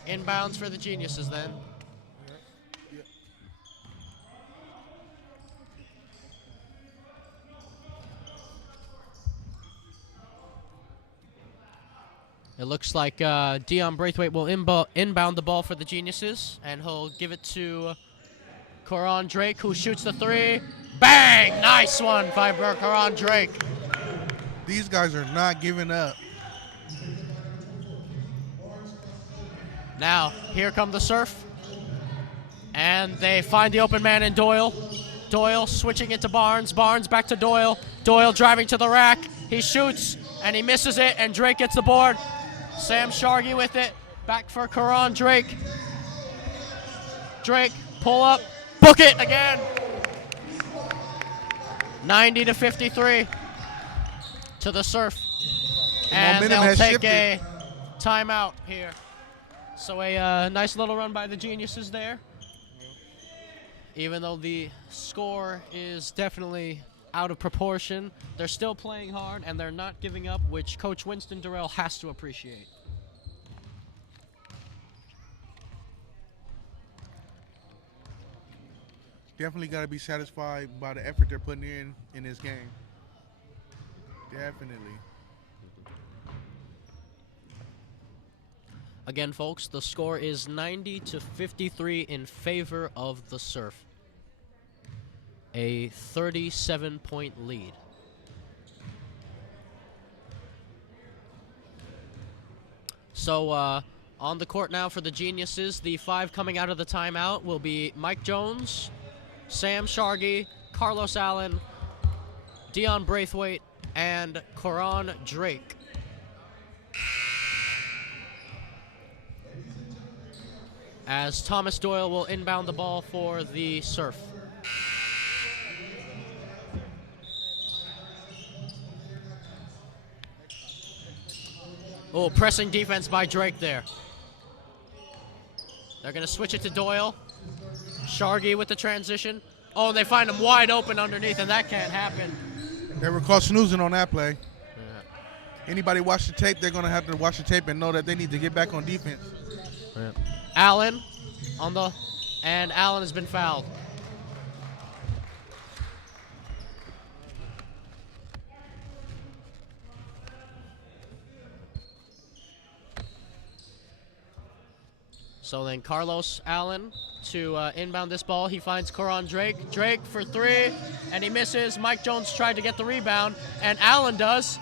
inbounds for the Geniuses then. It looks like Dion Braithwaite will inbound the ball for the Geniuses, and he'll give it to Corron Drake, who shoots the three. Bang! Nice one by Corron Drake. These guys are not giving up. Now, here come the Surf. And they find the open man in Doyle. Doyle switching it to Barnes. Barnes back to Doyle. Doyle driving to the rack. He shoots, and he misses it, and Drake gets the board. Sam Shargi with it. Back for Corron Drake. Drake, pull up. Book it again. 90-53 to the Surf. And they'll take a timeout here. So a nice little run by the Geniuses there. Even though the score is definitely out of proportion, they're still playing hard and they're not giving up, which Coach Winston Durrell has to appreciate. Definitely got to be satisfied by the effort they're putting in this game. Definitely. Again, folks, the score is 90-53 in favor of the Surf. A 37-point lead. So, on the court now for the Geniuses, the five coming out of the timeout will be Mike Jones, Sam Shargi, Carlos Allen, Dion Braithwaite, and Corron Drake. As Thomas Doyle will inbound the ball for the Surf. Oh, pressing defense by Drake there. They're going to switch it to Doyle. Shargi with the transition. Oh, they find him wide open underneath, and that can't happen. They were caught snoozing on that play. Yeah. Anybody watch the tape, they're going to have to watch the tape and know that they need to get back on defense. Yeah. Allen and Allen has been fouled. So then Carlos Allen to inbound this ball. He finds Corron Drake. Drake for three, and he misses. Mike Jones tried to get the rebound, and Allen does.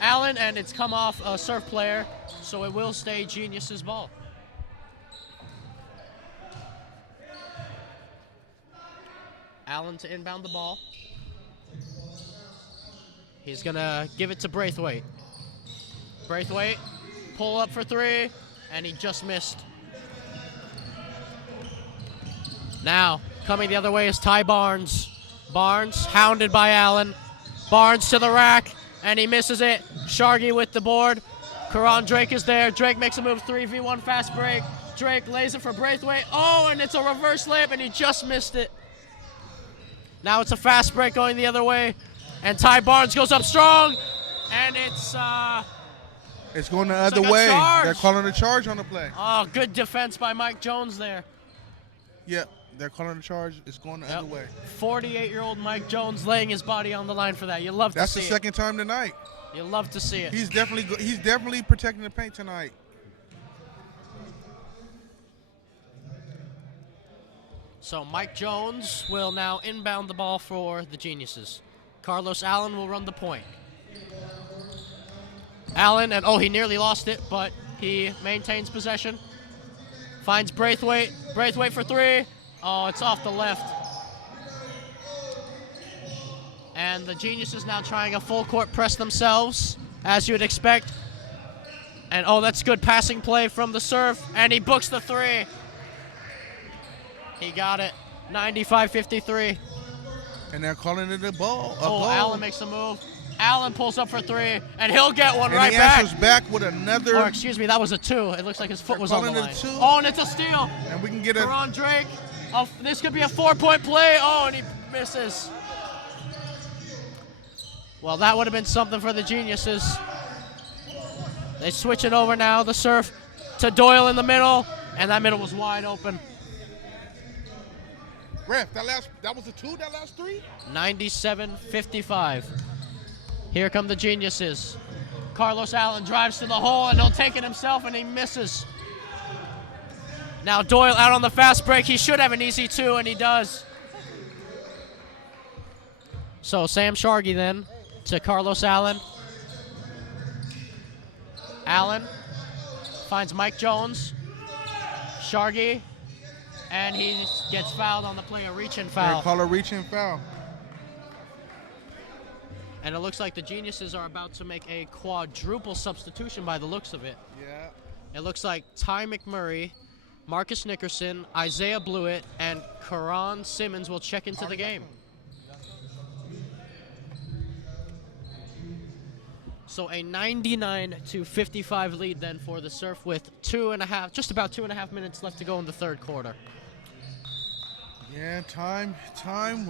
Allen, and it's come off a Surf player, so it will stay Genius's ball. Allen to inbound the ball. He's going to give it to Braithwaite. Braithwaite, pull up for 3, and he just missed. Now, coming the other way is Ty Barnes. Barnes, hounded by Allen. Barnes to the rack, and he misses it. Shargy with the board. Corron Drake is there. Drake makes a move, 3v1 fast break. Drake lays it for Braithwaite. Oh, and it's a reverse layup, and he just missed it. Now it's a fast break going the other way, and Ty Barnes goes up strong, and it's going the other way. They're calling a charge on the play. Oh, good defense by Mike Jones there. Yep, they're calling a charge. It's going the other way. 48-year-old Mike Jones laying his body on the line for that. You love to see it. That's the second time tonight. You love to see it. He's definitely protecting the paint tonight. So Mike Jones will now inbound the ball for the Geniuses. Carlos Allen will run the point. Allen, and he nearly lost it, but he maintains possession. Finds Braithwaite. Braithwaite for 3. Oh, it's off the left. And the Geniuses now trying a full court press themselves, as you would expect. And that's good passing play from the Surf, and he books the 3. He got it, 95-53. And they're calling it a ball. Allen makes a move. Allen pulls up for 3, and he'll get one right back. And he answers back with another. Or excuse me, that was a 2. It looks like his foot was on the line. And it's a steal. And we can get Corron Drake. This could be a 4-point play. And he misses. Well, that would have been something for the Geniuses. They switch it over now, the Surf, to Doyle in the middle, and that middle was wide open. Ref, that was a 2, that last 3? 97-55. Here come the Geniuses. Carlos Allen drives to the hole, and he'll take it himself, and he misses. Now Doyle out on the fast break. He should have an easy 2, and he does. So Sam Shargy then to Carlos Allen. Allen finds Mike Jones. Shargy. And he gets fouled on the play, a reach-in foul. They call a reach-in foul. And it looks like the Geniuses are about to make a quadruple substitution by the looks of it. Yeah. It looks like Ty McMurray, Marcus Nickerson, Isaiah Bluitt, and Qu'ran Simmons will check into the game. So a 99-55 lead then for the Surf with just about 2.5 minutes left to go in the third quarter. Yeah, time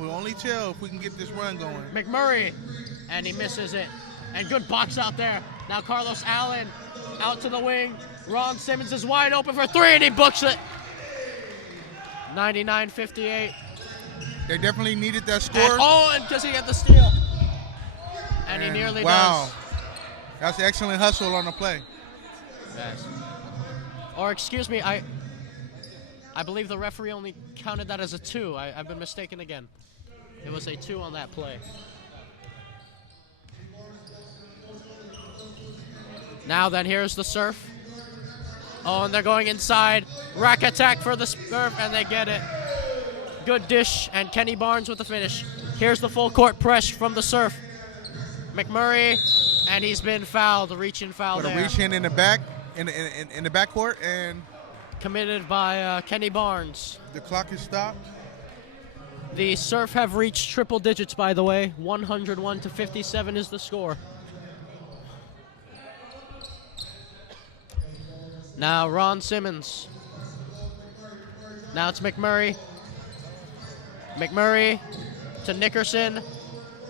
will only tell if we can get this run going. McMurray, and he misses it. And good box out there. Now Carlos Allen out to the wing. Ron Simmons is wide open for 3, and he books it. 99-58. They definitely needed that score. And does he get the steal? And he nearly does. That's excellent hustle on the play. Yes. Or excuse me, I believe the referee only counted that as a 2. I've been mistaken again. It was a 2 on that play. Now then, here's the Surf. And they're going inside. Rack attack for the Surf, and they get it. Good dish, and Kenny Barnes with the finish. Here's the full court press from the Surf. McMurray, and he's been fouled. The reach-in foul there. A reach-in in the back, in the backcourt, and committed by Kenny Barnes. The clock is stopped. The Surf have reached triple digits, by the way. 101-57 is the score. Now Ron Simmons. Now it's McMurray. McMurray to Nickerson.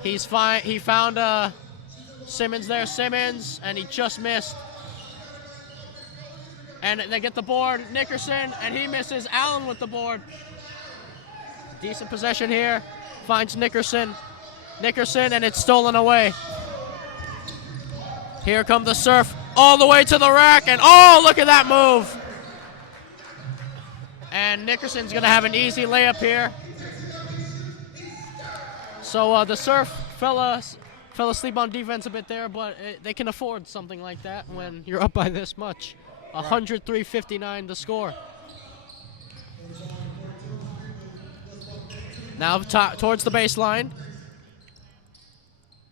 He found Simmons there. Simmons, and he just missed. And they get the board. Nickerson, and he misses. Allen with the board. Decent possession here. Finds Nickerson. Nickerson, and it's stolen away. Here come the Surf all the way to the rack, and look at that move. And Nickerson's going to have an easy layup here. So the Surf fell asleep on defense a bit there, but they can afford something like that when you're up by this much. 103-59 the score. Now towards the baseline.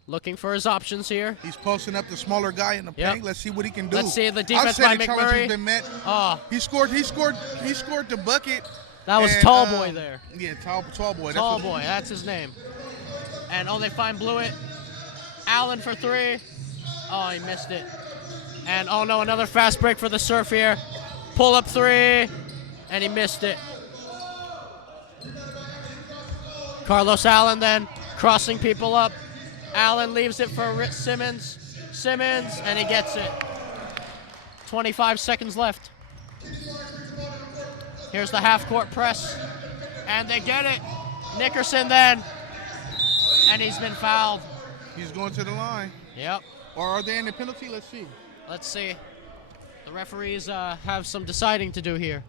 looking for his options here. He's posting up the smaller guy in the paint. Let's see what he can do. Let's see the defense by McMurray. Has been met. Oh. He scored the bucket. That was Tall Boy there. Yeah, Tall Boy. Tall Boy, that's his name. And they find Bluitt. Allen for three. Oh, he missed it. And oh no, another fast break for the Surf here. Pull up three, and he missed it. Carlos Allen then crossing people up. Allen leaves it for Simmons. Simmons, and he gets it. 25 seconds left. Here's the half-court press, and they get it. Nickerson then, and he's been fouled. He's going to the line. Yep. Or are they in the penalty? Let's see. Let's see. The referees have some deciding to do here.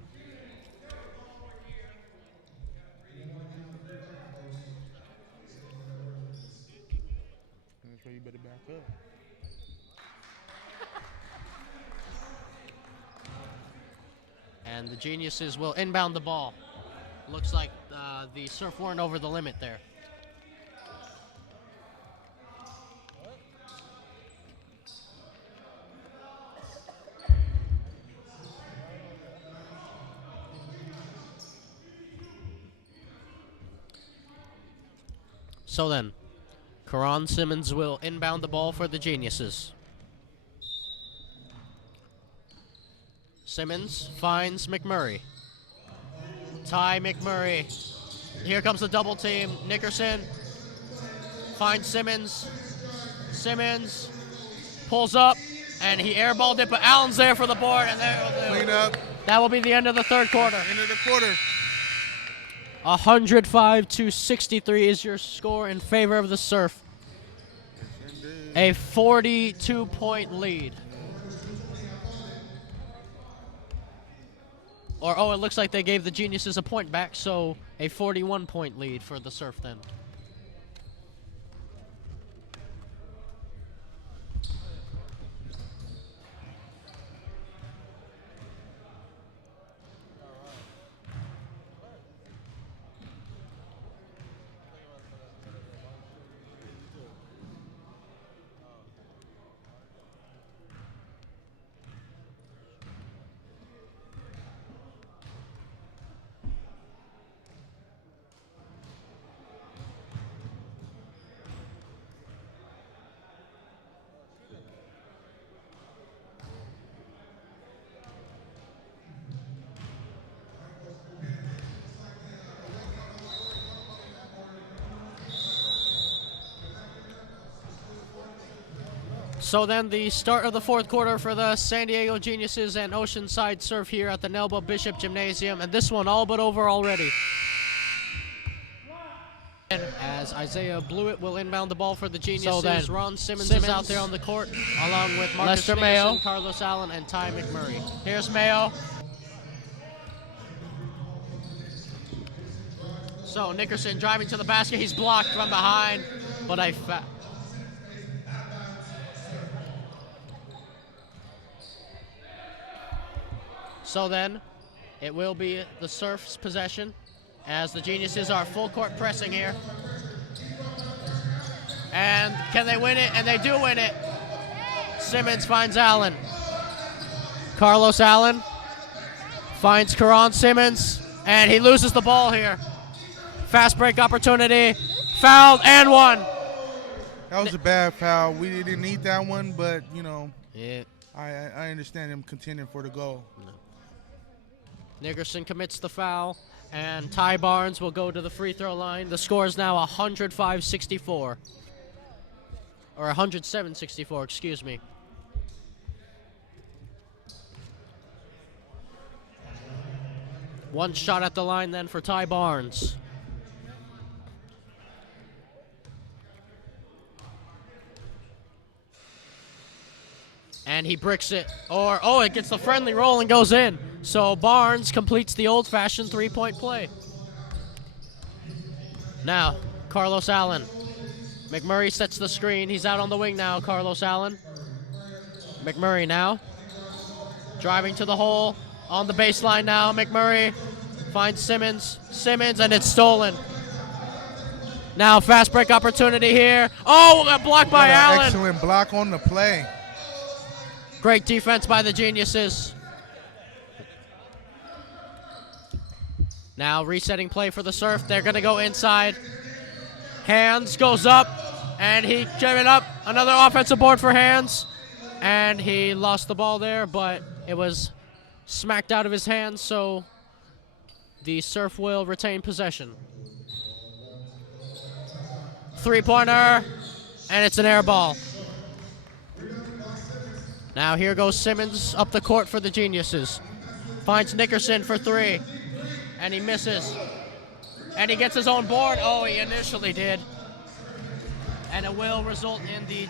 That's why you better back up. And the Geniuses will inbound the ball. Looks like the Surf weren't over the limit there. So then, Qu'ran Simmons will inbound the ball for the Geniuses. Simmons finds McMurray. Ty McMurray. Here comes the double team. Nickerson finds Simmons. Simmons pulls up, and he airballed it, but Allen's there for the board, and there clean up. That will be the end of the third quarter. End of the quarter. 105-63 is your score in favor of the Surf. A 42-point lead. It looks like they gave the Geniuses a point back, so a 41-point lead for the Surf then. So then the start of the fourth quarter for the San Diego Geniuses and Oceanside Surf here at the Nelba Bishop Gymnasium, and this one all but over already. As Isaiah Bluitt will inbound the ball for the Geniuses. So then, Ron Simmons is out there on the court, along with Marcus Nickerson, Carlos Allen, and Ty McMurray. Here's Mayo. So Nickerson driving to the basket. He's blocked from behind, but So then, it will be the Surf's possession as the Geniuses are full court pressing here. And can they win it? And they do win it. Simmons finds Allen. Carlos Allen finds Qu'ran Simmons, and he loses the ball here. Fast break opportunity, fouled, and one. That was a bad foul. We didn't need that one, but, you know, yeah. I understand him contending for the goal. No. Nickerson commits the foul, and Ty Barnes will go to the free throw line. The score is now 105-64. Or 107-64, excuse me. One shot at the line then for Ty Barnes. And he bricks it. It gets the friendly roll and goes in. So Barnes completes the old-fashioned three-point play. Now, Carlos Allen. McMurray sets the screen. He's out on the wing now, Carlos Allen. McMurray now. Driving to the hole. On the baseline now, McMurray finds Simmons. Simmons, and it's stolen. Now fast break opportunity here. Oh, a block by Allen. Excellent block on the play. Great defense by the Geniuses. Now resetting play for the Surf. They're going to go inside. Hands goes up, and he gave it up. Another offensive board for Hands. And he lost the ball there, but it was smacked out of his hands, so the Surf will retain possession. Three-pointer, and it's an air ball. Now here goes Simmons up the court for the Geniuses. Finds Nickerson for three, and he misses. And he gets his own board. Oh, he initially did. And it will result in the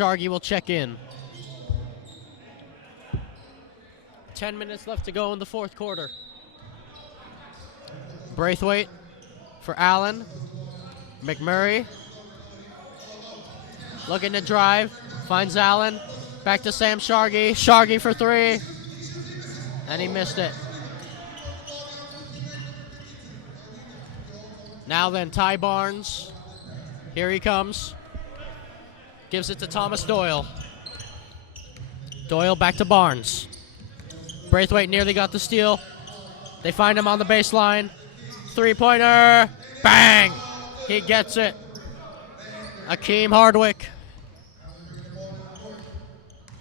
Shargy will check in. 10 minutes left to go in the fourth quarter. Braithwaite for Allen. McMurray looking to drive. Finds Allen. Back to Sam Shargy. Shargy for three. And he missed it. Now then, Ty Barnes. Here he comes. Gives it to Thomas Doyle. Doyle back to Barnes. Braithwaite nearly got the steal. They find him on the baseline. Three-pointer. Bang! He gets it. Akkim Hardwick.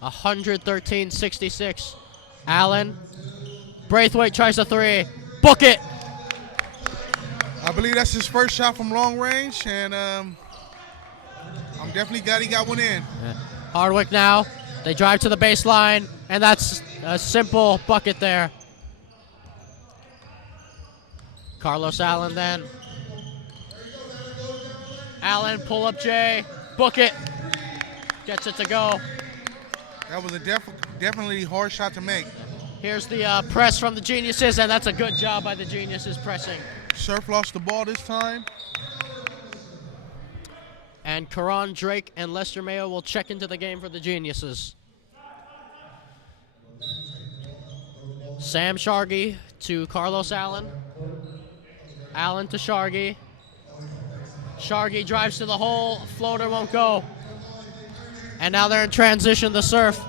113-66. Allen. Braithwaite tries a three. Book it! I believe that's his first shot from long range, and I'm definitely glad he got one in. Yeah. Hardwick now. They drive to the baseline, and that's a simple bucket there. Carlos Allen then. Allen, pull up Jay. Book it. Gets it to go. That was a definitely hard shot to make. Here's the press from the Geniuses, and that's a good job by the Geniuses pressing. Surf lost the ball this time. And Corron Drake and Lester Mayo will check into the game for the Geniuses. Sam Shargy to Carlos Allen. Allen to Shargy. Shargy drives to the hole. Floater won't go. And now they're in transition, the Surf.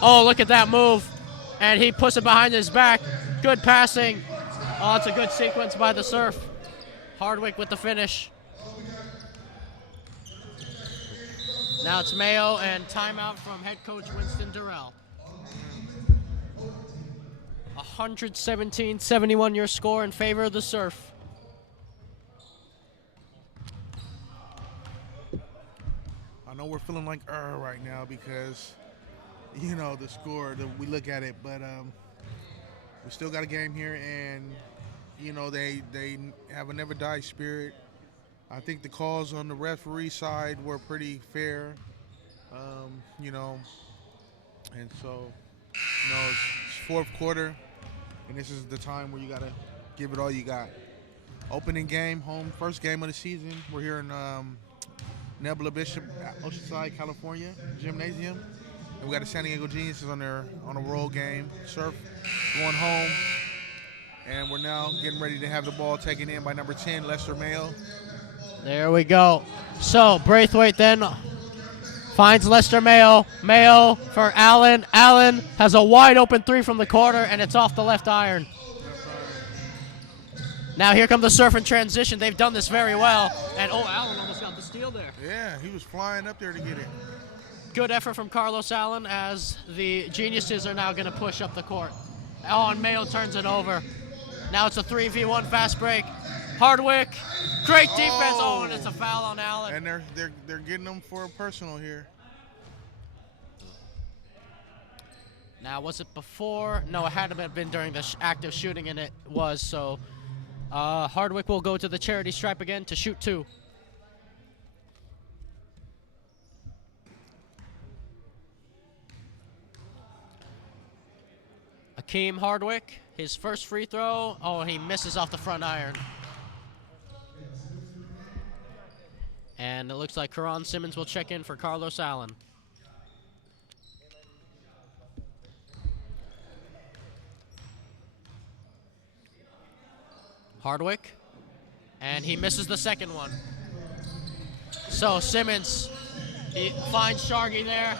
Oh, look at that move. And he puts it behind his back. Good passing. Oh, it's a good sequence by the Surf. Hardwick with the finish. Now it's Mayo and timeout from head coach Winston Durrell. 117-71 your score in favor of the Surf. I know we're feeling like right now because, you know, the score, we look at it, but we still got a game here, and, you know, they have a never die spirit. I think the calls on the referee side were pretty fair, you know, and so, you know, it's fourth quarter, and this is the time where you got to give it all you got. Opening game, home, first game of the season. We're here in Nebula Bishop, Oceanside, California, gymnasium. And we got the San Diego Geniuses on a roll game. Surf going home, and we're now getting ready to have the ball taken in by number 10, Lester Mayo. There we go. So Braithwaite then finds Lester Mayo. Mayo for Allen. Allen has a wide open three from the corner, and it's off the left iron. Now here come the Surf in transition. They've done this very well. And oh, Allen almost got the steal there. Yeah, he was flying up there to get it. Good effort from Carlos Allen as the Geniuses are now going to push up the court. Oh, and Mayo turns it over. Now it's a 3v1 fast break. Hardwick, great defense. Oh, and it's a foul on Allen. And they're getting them for a personal here. Now, was it before? No, it had to have been during the active shooting, and it was. So Hardwick will go to the charity stripe again to shoot 2. Akkim Hardwick, his first free throw. Oh, and he misses off the front iron. And it looks like Qu'ran Simmons will check in for Carlos Allen. Hardwick, and he misses the second one. So Simmons, he finds Shargy there.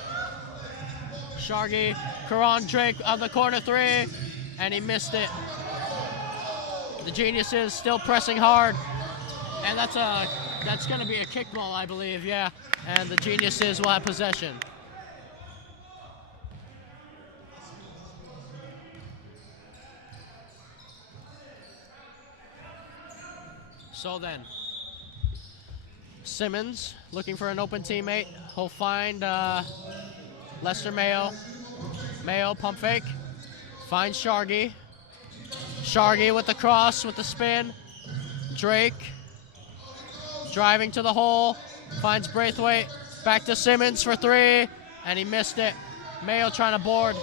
Shargy, Corron Drake on the corner 3, and he missed it. The Geniuses still pressing hard, and that's going to be a kickball, I believe, yeah. And the Geniuses will have possession. So then, Simmons looking for an open teammate. He'll find Lester Mayo. Mayo, pump fake. Finds Shargy. Shargy with the cross, with the spin. Drake driving to the hole. Finds Braithwaite. Back to Simmons for 3, and he missed it. Mayo trying to board.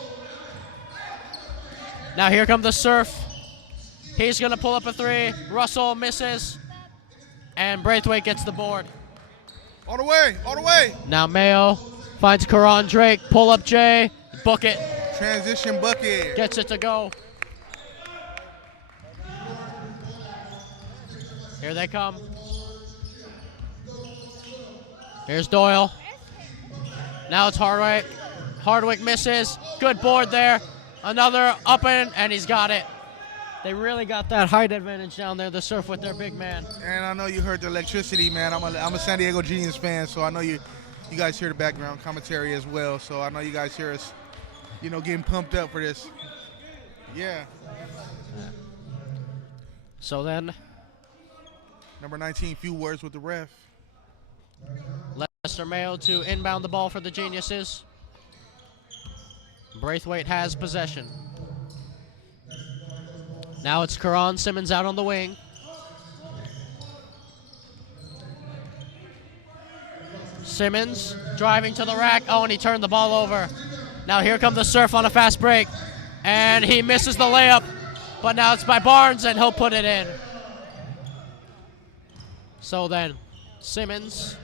Now here comes the Surf. He's going to pull up a 3. Russell misses. And Braithwaite gets the board. All the way, all the way. Now Mayo finds Corron Drake, pull up J, book it. Transition bucket. Gets it to go. Here they come. Here's Doyle. Now it's Hardwick. Hardwick misses. Good board there. Another up and he's got it. They really got that height advantage down there, the Surf, with their big man. And I know you heard the electricity, man. I'm a San Diego Genius fan, so I know you guys hear the background commentary as well. So I know you guys hear us, getting pumped up for this. Yeah. So then, number 19, few words with the ref. Lester Mayo to inbound the ball for the Geniuses. Braithwaite has possession. Now it's Qu'ran Simmons out on the wing. Simmons driving to the rack. Oh, and he turned the ball over. Now here comes the Surf on a fast break. And he misses the layup. But now it's by Barnes, and he'll put it in. So then, Simmons,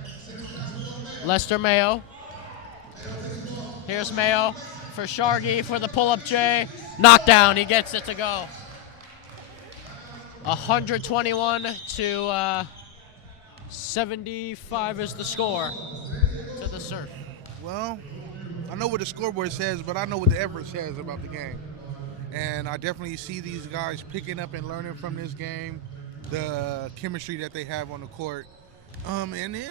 Lester Mayo. Here's Mayo for Shargy for the pull-up J. Knockdown, he gets it to go. 121 to 75 is the score to the Surf. Well, I know what the scoreboard says, but I know what the effort says about the game. And I definitely see these guys picking up and learning from this game, the chemistry that they have on the court. And then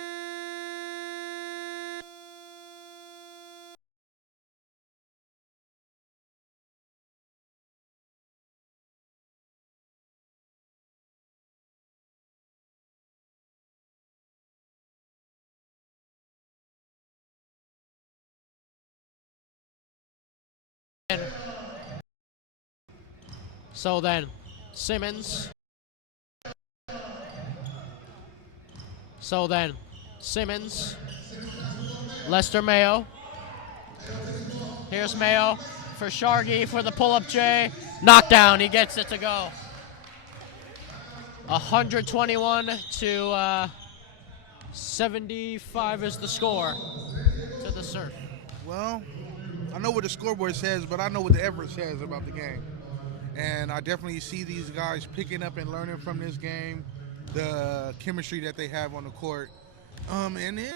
So then, Simmons. So then, Simmons, Lester Mayo. Here's Mayo for Shargy for the pull-up J. Knockdown, he gets it to go. 121 to 75 is the score to the Surf. Well, I know what the scoreboard says, but I know what the effort says about the game. And I definitely see these guys picking up and learning from this game, the chemistry that they have on the court. And then